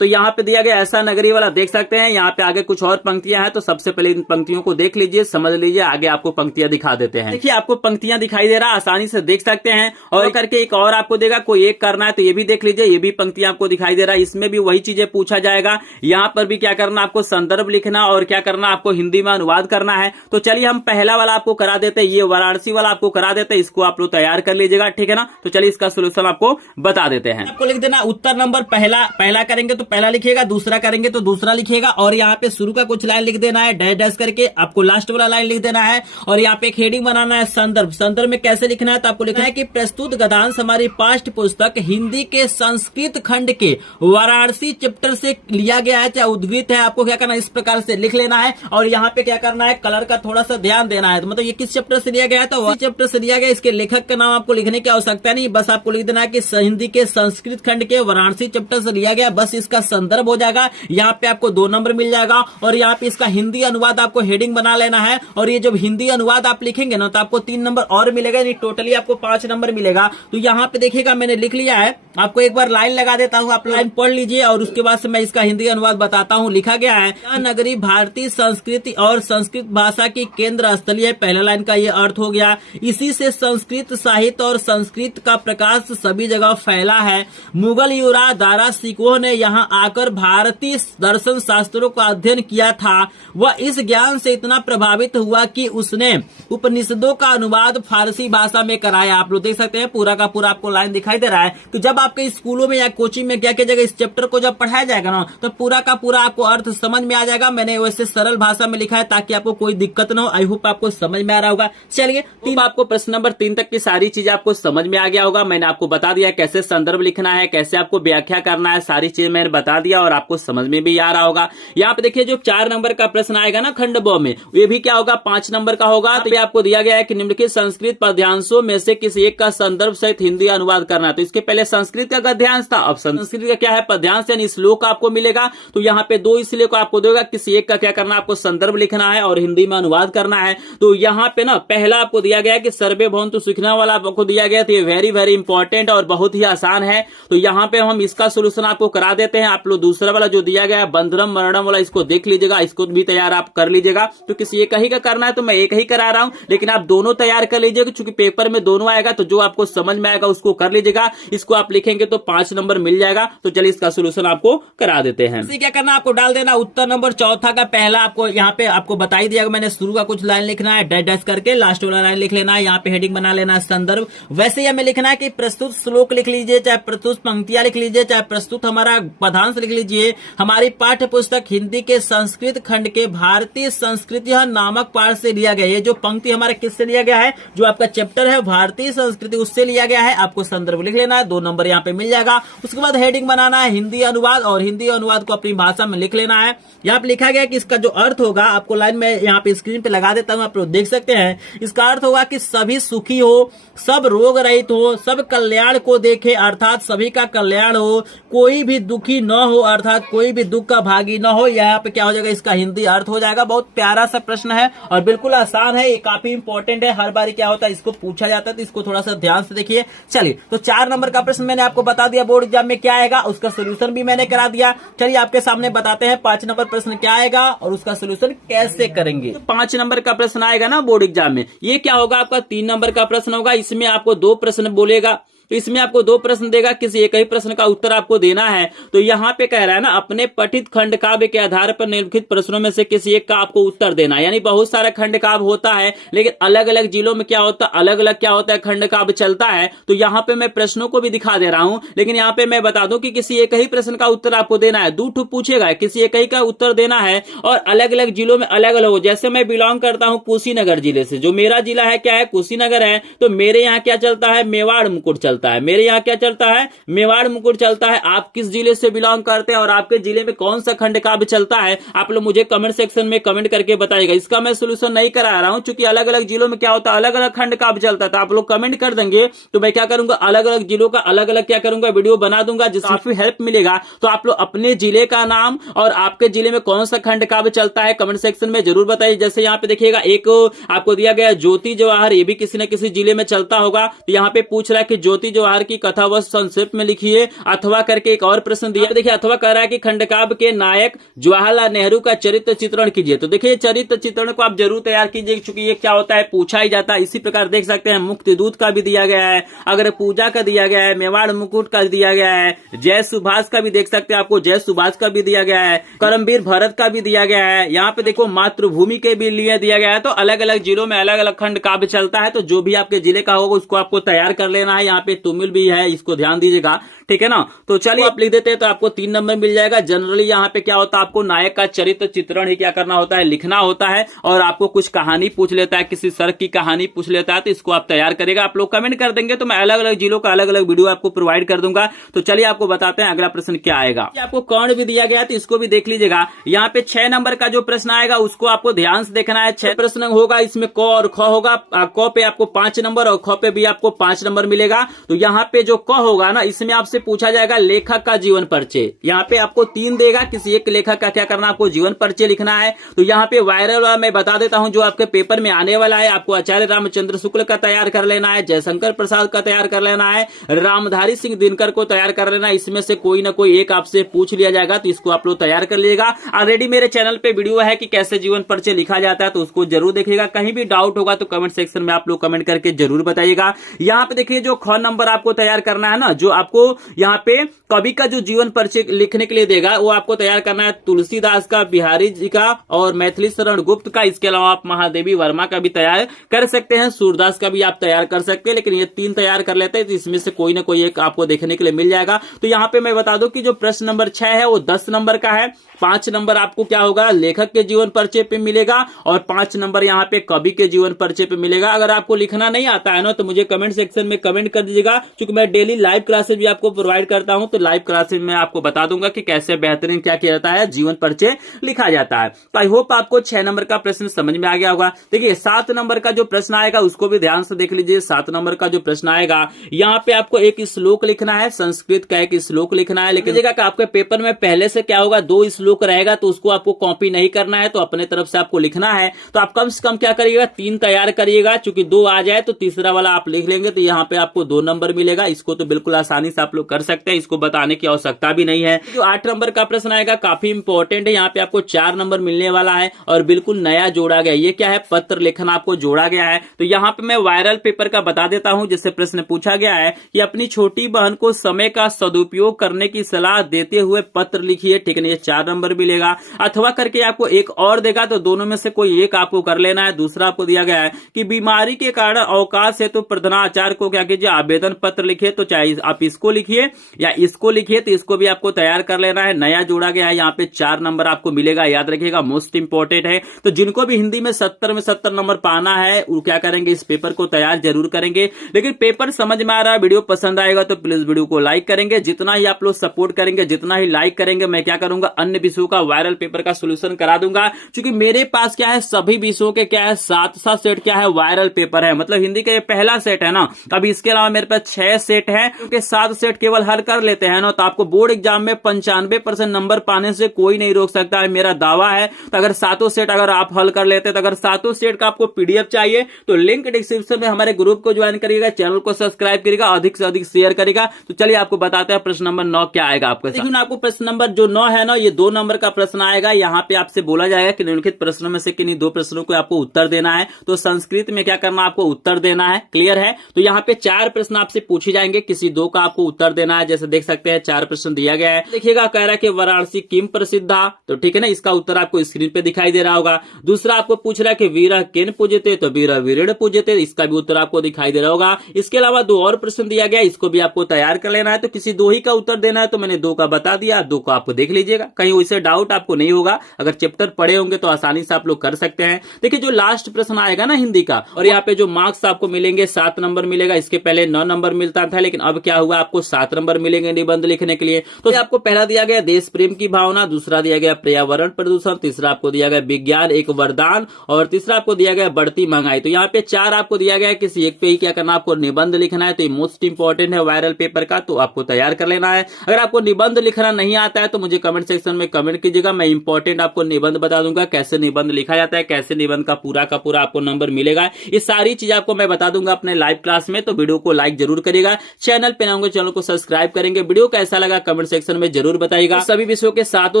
तो यहाँ पे दिया गया ऐसा नगरी वाला देख सकते हैं। यहाँ पे आगे कुछ और पंक्तियां हैं, तो सबसे पहले इन पंक्तियों को देख लीजिए, समझ लीजिए, आगे आपको पंक्तियां दिखा देते हैं। देखिए, आपको पंक्तियां दिखाई दे रहा है, आसानी से देख सकते हैं। और करके एक और आपको देगा, कोई एक करना है तो ये भी देख लीजिए, ये भी पंक्तियां आपको दिखाई दे रहा है। इसमें भी वही चीजें पूछा जाएगा। यहाँ पर भी क्या करना, आपको संदर्भ लिखना और क्या करना, आपको हिंदी में अनुवाद करना है। तो चलिए, हम पहला वाला आपको करा देते हैं, ये वाराणसी वाला आपको करा देते हैं, इसको आप लोग तैयार कर लीजिएगा। ठीक है ना। तो चलिए, इसका सोल्यूशन आपको बता देते हैं। आपको लिख देना उत्तर नंबर पहला करेंगे तो पहला लिखिएगा, दूसरा करेंगे तो दूसरा लिखिएगा और यहाँ पे शुरू का कुछ लाइन लिख देना है, डैश डैश करके आपको लास्ट वाला लाइन लिख देना है और यहाँ पे एक हेडिंग बनाना है संदर्भ। संदर्भ में कैसे लिखना है, तो आपको लिखना है कि प्रस्तुत गद्यांश हमारी पाठ्य पुस्तक हिंदी के संस्कृत खंड के वाराणसी चैप्टर से लिया गया है, चाहे उद्धृत है। आपको क्या करना है, इस प्रकार से लिख लेना है और यहाँ पे क्या करना है, कलर का थोड़ा सा ध्यान देना है। तो मतलब ये किस चैप्टर से लिया गया है, तो वही चैप्टर से लिया गया। इसके लेखक का नाम आपको लिखने की आवश्यकता नहीं, बस आपको लिख देना है कि हिंदी के संस्कृत खंड के वाराणसी चैप्टर से लिया गया, बस इसका संदर्भ हो जाएगा। यहाँ पे आपको 2 नंबर मिल जाएगा और यहाँ पे इसका हिंदी अनुवाद आपको हेडिंग बना लेना है और ये जब हिंदी अनुवाद आप लिखेंगे ना, तो आपको 3 नंबर और मिलेगा, यानी टोटली आपको 5 नंबर मिलेगा। तो यहाँ पे देखिएगा, मैंने लिख लिया है, आपको एक बार लाइन लगा देता हूँ, आप लाइन पढ़ लीजिए और उसके बाद से मैं इसका हिंदी अनुवाद बताता हूँ। लिखा गया है, यह नगरी भारतीय संस्कृति और संस्कृत भाषा की केंद्र स्थली है। पहला लाइन का ये अर्थ हो गया। इसी से संस्कृत साहित्य और संस्कृत का प्रकाश सभी जगह फैला है। मुगल युवराज दारा सिकोह ने यहाँ आकर भारतीय दर्शन शास्त्रों का अध्ययन किया था। वह इस ज्ञान से इतना प्रभावित हुआ कि उसने उपनिषदों का अनुवाद फारसी भाषा में कराया। आप लोग देख सकते हैं, पूरा का पूरा आपको लाइन दिखाई दे रहा है। तो जब आपके स्कूलों में या कोचिंग में क्या किया जाएगा, इस चैप्टर को जब पढ़ाया जाएगा ना, तो पूरा का पूरा आपको अर्थ समझ में आ जाएगा। मैंने वैसे सरल भाषा में लिखा है ताकि आपको कोई दिक्कत ना हो। आई होप आपको समझ में आ रहा होगा। चलिए, आपको प्रश्न नंबर 3 तक की सारी चीजें आपको समझ में आ गया होगा। मैंने आपको बता दिया कैसे संदर्भ लिखना है, कैसे आपको व्याख्या करना है, सारी चीजें मैंने बता दिया और आपको समझ में भी आ रहा होगा। यहाँ पे देखिए जो 4 नंबर का प्रश्न आएगा ना खंड ब में, ये भी क्या होगा 5 नंबर का होगा। तो ये आपको दिया गया है कि निम्नलिखित संस्कृत पद्यांशों में से किसी एक का संदर्भ सहित हिंदी अनुवाद करना। तो इसके पहले संस्कृत का गद्यांश था, अब संस्कृत का क्या है पद्यांश यानी श्लोक आपको मिलेगा। तो यहाँ पे 2 इसलिए को आपको देगा, किसी एक का क्या करना आपको संदर्भ लिखना है और हिंदी में अनुवाद करना है। तो यहाँ पे ना पहला आपको दिया गया है कि सर्वे भवन्तु सुखिनः वाला आपको दिया गया, तो ये वेरी वेरी इंपॉर्टेंट और बहुत ही आसान है। तो यहाँ पे हम इसका सोल्यूशन आपको करा देते हैं। आप लोग दूसरा वाला जो दिया गया है बंधरम मरणम वाला, इसको देख लीजिएगा, इसको भी तैयार आप कर लीजिएगा। तो किसी एक ही का करना है तो मैं एक ही करा रहा हूं, लेकिन आप दोनों तैयार कर लीजिएगा क्योंकि पेपर में दोनों आएगा। तो जो आपको समझ में आएगा उसको कर लीजिएगा, इसको आप लिखेंगे तो 5 नंबर मिल जाएगा। तो चलिए इसका सोल्यूशन आपको करा देते हैं। क्या करना आपको डाल देना उत्तर नंबर चौथा का पहला, आपको यहाँ पे आपको बता ही दिया, मैंने शुरू का कुछ लाइन लिखना है, डैश डैश करके लास्ट वाला लाइन लिख लेना है, यहाँ पे हेडिंग बना लेना है संदर्भ। वैसे ही हमें लिखना है कि प्रस्तुत श्लोक लिख लीजिए, चाहे प्रस्तुत पंक्तियां लिख लीजिए, चाहे प्रस्तुत हमारा पदांश लिख लीजिए। हमारी पाठ्य पुस्तक हिंदी के संस्कृत खंड के भारतीय संस्कृति नामक पाठ से लिया गया। ये जो पंक्ति हमारा किससे लिया गया है, जो आपका चैप्टर है भारतीय संस्कृति उससे लिया गया है। आपको संदर्भ लिख लेना है, 2 नंबर यहाँ पे मिल जाएगा। उसके बाद हेडिंग बनाना है हिंदी अनुवाद, और हिंदी अनुवाद को अपनी भाषा में लिख लेना है। यहाँ पे लिखा गया कि इसका जो अर्थ होगा, आपको लाइन में यहाँ पे स्क्रीन पे लगा देता हूँ, आप लोग देख सकते हैं। इसका अर्थ होगा कि सभी सुखी हो, सब रोग रहित हो, सब कल्याण को देखे अर्थात सभी का कल्याण हो, कोई भी दुखी न हो अर्थात कोई भी दुख का भागी न हो। यहाँ पे क्या हो जाएगा, इसका हिंदी अर्थ हो जाएगा। बहुत प्यारा सा प्रश्न है और बिल्कुल आसान है, ये काफी इंपॉर्टेंट है। हर बार क्या होता है इसको पूछा जाता है, तो इसको थोड़ा सा ध्यान से देखिए। चलिए तो 4 नंबर का प्रश्न मैंने आपको बता दिया बोर्ड एग्जाम में क्या आएगा, उसका सोल्यूशन भी मैंने करा दिया। चलिए आपके सामने बताते हैं 5 नंबर प्रश्न क्या आएगा और उसका सोल्यूशन कैसे करेंगे। तो 5 नंबर का प्रश्न आएगा ना बोर्ड एग्जाम में, ये क्या होगा आपका 3 नंबर का प्रश्न होगा। इसमें आपको 2 प्रश्न बोलेगा, तो इसमें आपको 2 प्रश्न देगा, किसी एक ही प्रश्न का उत्तर आपको देना है। तो यहाँ पे कह रहा है ना, अपने पठित खंड काव्य के आधार पर निम्नलिखित प्रश्नों में से किसी एक का आपको उत्तर देना है। यानी बहुत सारा खंड काव्य होता है, लेकिन अलग अलग जिलों में क्या होता है, अलग अलग क्या होता है खंड काव्य चलता है। तो यहाँ पे मैं प्रश्नों को भी दिखा दे रहा हूं, लेकिन यहाँ पे मैं बता दूं कि किसी एक ही प्रश्न का उत्तर आपको देना है। 2 ठो पूछेगा, किसी एक ही का उत्तर देना है और अलग अलग जिलों में अलग अलग हो। जैसे मैं बिलोंग करता हूं कुशीनगर जिले से, जो मेरा जिला है क्या है कुशीनगर है, तो मेरे यहाँ क्या चलता है मेवाड़ मुकुट चलता है, मेरे यहाँ क्या चलता है मेवाड़ मुकुट चलता है। आप किस जिले से बिलोंग करते हैं और आपके जिले में कौन सा खंड काव्य चलता है, आप लोग मुझे कमेंट सेक्शन में कमेंट करके बताइएगा। इसका मैं सोल्यूशन नहीं करा रहा हूं क्योंकि अलग अलग जिलों में क्या होता है अलग अलग खंड काव्य चलता है। आप लोग कमेंट कर देंगे तो मैं क्या करूंगा अलग अलग जिलों का अलग अलग क्या करूंगा वीडियो बना दूंगा, जिससे काफी हेल्प मिलेगा। तो आप लोग अपने जिले का नाम और आपके जिले में कौन सा खंड काव्य चलता है कमेंट सेक्शन में जरूर बताइए। जैसे यहाँ पे देखिएगा एक आपको दिया गया ज्योति जवाहर, ये भी किसी न किसी जिले में चलता होगा। तो यहाँ पे पूछ रहा है कि ज्योति जवाहर की कथा व संक्षेप में लिखिए। अथवा करके एक और प्रश्न दिया, देखिए अथवा कह रहा है कि खंडकाव्य के नायक जवाहरलाल नेहरू का चरित्र चित्रण कीजिए। तो देखिए चरित्र चित्रण को आप जरूर तैयार कीजिए क्योंकि ये क्या होता है पूछा ही जाता है। इसी प्रकार देख सकते हैं मुक्तिदूत का भी दिया गया है, अगर पूजा का दिया गया है, मेवाड़ मुकुट का दिया गया है, जय सुभाष का भी देख सकते हैं, आपको जय सुभाष का भी दिया गया है, करमवीर भरत का भी दिया गया है। यहाँ पे देखो मातृभूमि के भी लिए दिया गया है। तो अलग अलग जिलों में अलग अलग खंड काव्य चलता है। तो जो भी आपके जिले का होगा उसको आपको तैयार कर लेना है। यहाँ पे तुमिल भी है, इसको ध्यान दीजिएगा, ठीक है ना। तो चलिए आप लिख देते हैं तो आपको 3 नंबर मिल जाएगा। जनरली यहाँ पे क्या होता है आपको नायक का चरित्र चित्रण ही क्या करना होता है लिखना होता है, और आपको कुछ कहानी पूछ लेता है, किसी सर की कहानी पूछ लेता है, तो इसको आप तैयार करेगा। आप लोग कमेंट कर देंगे तो मैं अलग अलग जिलों का अलग अलग वीडियो आपको प्रोवाइड कर दूंगा। तो चलिए आपको बताते हैं अगला प्रश्न क्या आएगा। आपको कर्ण भी दिया गया तो इसको भी देख लीजिएगा। यहाँ पे 6 नंबर का जो प्रश्न आएगा उसको आपको ध्यान से देखना है। 6 प्रश्न होगा, इसमें क और ख होगा। क पे आपको 5 नंबर और ख पे भी आपको 5 नंबर मिलेगा। तो यहाँ पे जो क होगा ना, इसमें आपसे पूछा जाएगा लेखक का जीवन परिचय। यहाँ पे आपको 3 देगा, किसी एक लेखक का क्या करना आपको जीवन परिचय लिखना है। तो यहाँ पे वायरल वाला मैं बता देता हूँ जो आपके पेपर में आने वाला है। आपको आचार्य रामचंद्र शुक्ल का तैयार कर लेना है, जयशंकर प्रसाद का तैयार कर लेना है, रामधारी सिंह दिनकर को तैयार कर लेना है। इसमें से कोई ना कोई एक आपसे पूछ लिया जाएगा, तो इसको आप लोग तैयार कर लीजिएगा। ऑलरेडी मेरे चैनल पे वीडियो है कि कैसे जीवन परिचय लिखा जाता है, तो उसको जरूर देखिएगा। कहीं भी डाउट होगा तो कमेंट सेक्शन में आप लोग कमेंट करके जरूर बताइएगा। यहाँ पे देखिए जो ख नंबर आपको तैयार करना है ना, जो आपको यहाँ पे कवि का जो जीवन परिचय लिखने के लिए देगा वो आपको तैयार करना है तुलसीदास का, बिहारी जी का और मैथिली शरण गुप्त का। इसके अलावा आप महादेवी वर्मा का भी तैयार कर सकते हैं, सूरदास का भी आप तैयार कर सकते हैं, लेकिन ये 3 तैयार कर लेते हैं तो इसमें से कोई ना कोई एक आपको देखने के लिए मिल जाएगा। तो यहाँ पे मैं बता दूं कि जो प्रश्न नंबर 6 है वो 10 नंबर का है, 5 नंबर आपको क्या होगा, लेखक के जीवन परिचय पे मिलेगा और 5 नंबर यहाँ पे कवि के जीवन परिचय पे मिलेगा। अगर आपको लिखना नहीं आता है ना तो मुझे कमेंट सेक्शन में कमेंट कर दीजिएगा, क्योंकि मैं डेली लाइव क्लासेस भी आपको प्रोवाइड करता हूं, तो लाइव क्लासेस में आपको बता दूंगा कि कैसे बेहतरीन क्या किया जाता है, जीवन परिचय लिखा जाता है। तो आई होप आपको 6 नंबर का प्रश्न समझ में आ गया होगा। देखिए 7 नंबर का जो प्रश्न आएगा उसको भी ध्यान से देख लीजिए। 7 नंबर का जो प्रश्न आएगा यहाँ पे आपको एक श्लोक लिखना है, संस्कृत का एक श्लोक लिखना है। लेकिन देखिएगा आपके पेपर में पहले से क्या होगा, 2 श्लोक रहेगा तो उसको आपको कॉपी नहीं करना है, तो अपने तरफ से आपको लिखना है। तो आप कम से कम क्या करिएगा, 3 तैयार करिएगा, क्योंकि 2 आ जाए तो तीसरा वाला आप लिख लेंगे तो यहाँ पे आपको 2 नंबर मिलेगा। इसको तो बिल्कुल आसानी से आप लोग कर सकते हैं, इसको बताने की आवश्यकता भी नहीं है। जो 8 नंबर का प्रश्न आएगा काफी इंपॉर्टेंट है, यहाँ पे आपको 4 नंबर मिलने वाला है और बिल्कुल नया जोड़ा गया। ये क्या है, पत्र लेखन आपको जोड़ा गया है। तो यहाँ पे मैं वायरल पेपर का बता देता हूं, जिससे प्रश्न पूछा गया है कि अपनी छोटी बहन को समय का सदुपयोग करने की सलाह देते हुए पत्र लिखिए। ठीक है, ये 4 नंबर मिलेगा। अथवा करके आपको एक और देगा, तो दोनों में से कोई एक आपको कर लेना है। दूसरा आपको दिया गया है कि बीमारी के कारण अवकाश है तो प्रधानाचार्य को क्या कीजिए, आवेदन पत्र लिखिए। तो चाहे आप इसको लिखिए या इसको लिखिए, तो इसको भी आपको तैयार कर लेना है। नया जोड़ा गया है, यहाँ पे 4 नंबर आपको मिलेगा, याद रखिएगा, मोस्ट इंपॉर्टेंट है। तो जिनको भी हिंदी में 70 में 70 नंबर पाना है वो क्या करेंगे, इस पेपर को तैयार जरूर करेंगे। लेकिन पेपर समझ में आ रहा है, वीडियो पसंद आएगा तो प्लीज वीडियो को लाइक करेंगे। जितना ही आप लोग सपोर्ट करेंगे, जितना ही लाइक करेंगे, मैं क्या करूंगा, अन्य विषयों का वायरल पेपर का सोल्यूशन करा दूंगा। क्योंकि मेरे पास क्या है, सभी विषयों के क्या है, 7 सेट क्या है, वायरल पेपर है। मतलब हिंदी का ये पहला सेट है ना। अभी इसके अलावा मेरे पास 6 सेट है, क्योंकि 7 सेट केवल हल कर लेते हैं ना, तो आपको बोर्ड एग्जाम में 95% नंबर पाने से कोई नहीं रोक सकता है, मेरा दावा है। तो अगर 7 सेट अगर आप हल कर लेते हैं, तो अगर 7 सेट का आपको पीडीएफ चाहिए तो लिंक डिस्क्रिप्शन में हमारे ग्रुप को ज्वाइन करिएगा, चैनल को सब्सक्राइब करिएगा, अधिक से अधिक शेयर करेगा। तो चलिए आपको बताते हैं प्रश्न नंबर 9 क्या आएगा आपके साथ। देखिए आपको प्रश्न नंबर जो 9 है ना, ये 2 नंबर का प्रश्न आएगा। यहाँ पे आपसे बोला जाएगा कि निम्नलिखित प्रश्नों में से किन्हीं 2 प्रश्नों को आपको उत्तर देना है। तो संस्कृत में क्या करना, आपको उत्तर देना है। क्लियर है। तो यहाँ पे 4 प्रश्न आपसे पूछे जाएंगे, किसी 2 का आपको उत्तर देना है। जैसे देख सकते हैं 4 प्रश्न दिया गया है। देखिएगा कह रहा है कि वाराणसी किम प्रसिद्धा, तो ठीक है ना, इसका उत्तर आपको स्क्रीन पे दिखाई दे रहा होगा। दूसरा आपको पूछ रहा है कि वीरा किन पूजते, तो वीरा वीरण पूजते, इसका भी उत्तर आपको दिखाई दे रहा होगा। इसके अलावा 2 और प्रश्न दिया गया, इसको भी आपको तैयार कर लेना है। तो किसी 2 ही का उत्तर देना है, तो मैंने 2 का बता दिया, 2 को आपको देख लीजिएगा, कहीं वैसे डाउट आपको नहीं होगा। अगर चैप्टर पढ़े होंगे तो आसानी से आप लोग कर सकते हैं। देखिए जो लास्ट प्रश्न आएगा ना हिंदी का, और यहाँ पे जो मार्क्स आपको मिलेंगे 7 नंबर मिलेगा। इसके पहले 9 नंबर मिलता था, लेकिन अब क्या हुआ, आपको 7 नंबर मिलेंगे निबंध लिखने के लिए। तो आपको पहला दिया गया देश प्रेम की भावना, दूसरा दिया गया पर्यावरण प्रदूषण, तीसरा आपको दिया गया विज्ञान एक वरदान, और तीसरा आपको दिया गया बढ़ती महंगाई। तो यहाँ पे 4 आपको दिया गया है, किसी एक पे ही क्या करना, आपको निबंध लिखना है। तो ये मोस्ट इंपॉर्टेंट है वायरल पेपर का, तो आपको तैयार कर लेना है। अगर आपको निबंध लिखना नहीं आता है तो मुझे कमेंट सेक्शन में कमेंट कीजिएगा, मैं इंपॉर्टेंट आपको निबंध बता दूंगा, कैसे निबंध लिखा जाता है, कैसे निबंध का पूरा आपको नंबर मिलेगा। ये सारी चीज आपको मैं बता दूंगा अपने लाइव क्लास में। तो वीडियो को लाइक जरूर करिएगा, चैनल पे नए होंगे चैनल को सब्सक्राइब करेंगे। वीडियो कैसा लगा कमेंट सेक्शन में जरूर बताइएगा। सभी विषयों के 7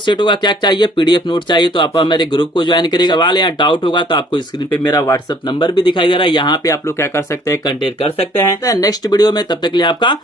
सेटों का क्या चाहिए, पीडीएफ नोट चाहिए, तो आप हमारे ग्रुप को ज्वाइन करिएगा। सवाल या डाउट होगा तो आपको स्क्रीन पे मेरा व्हाट्सएप नंबर भी दिखाई दे रहा है, यहाँ पे आप लोग क्या कर सकते हैं, कंटेक्ट कर सकते हैं। नेक्स्ट वीडियो में, तब तक के लिए आपका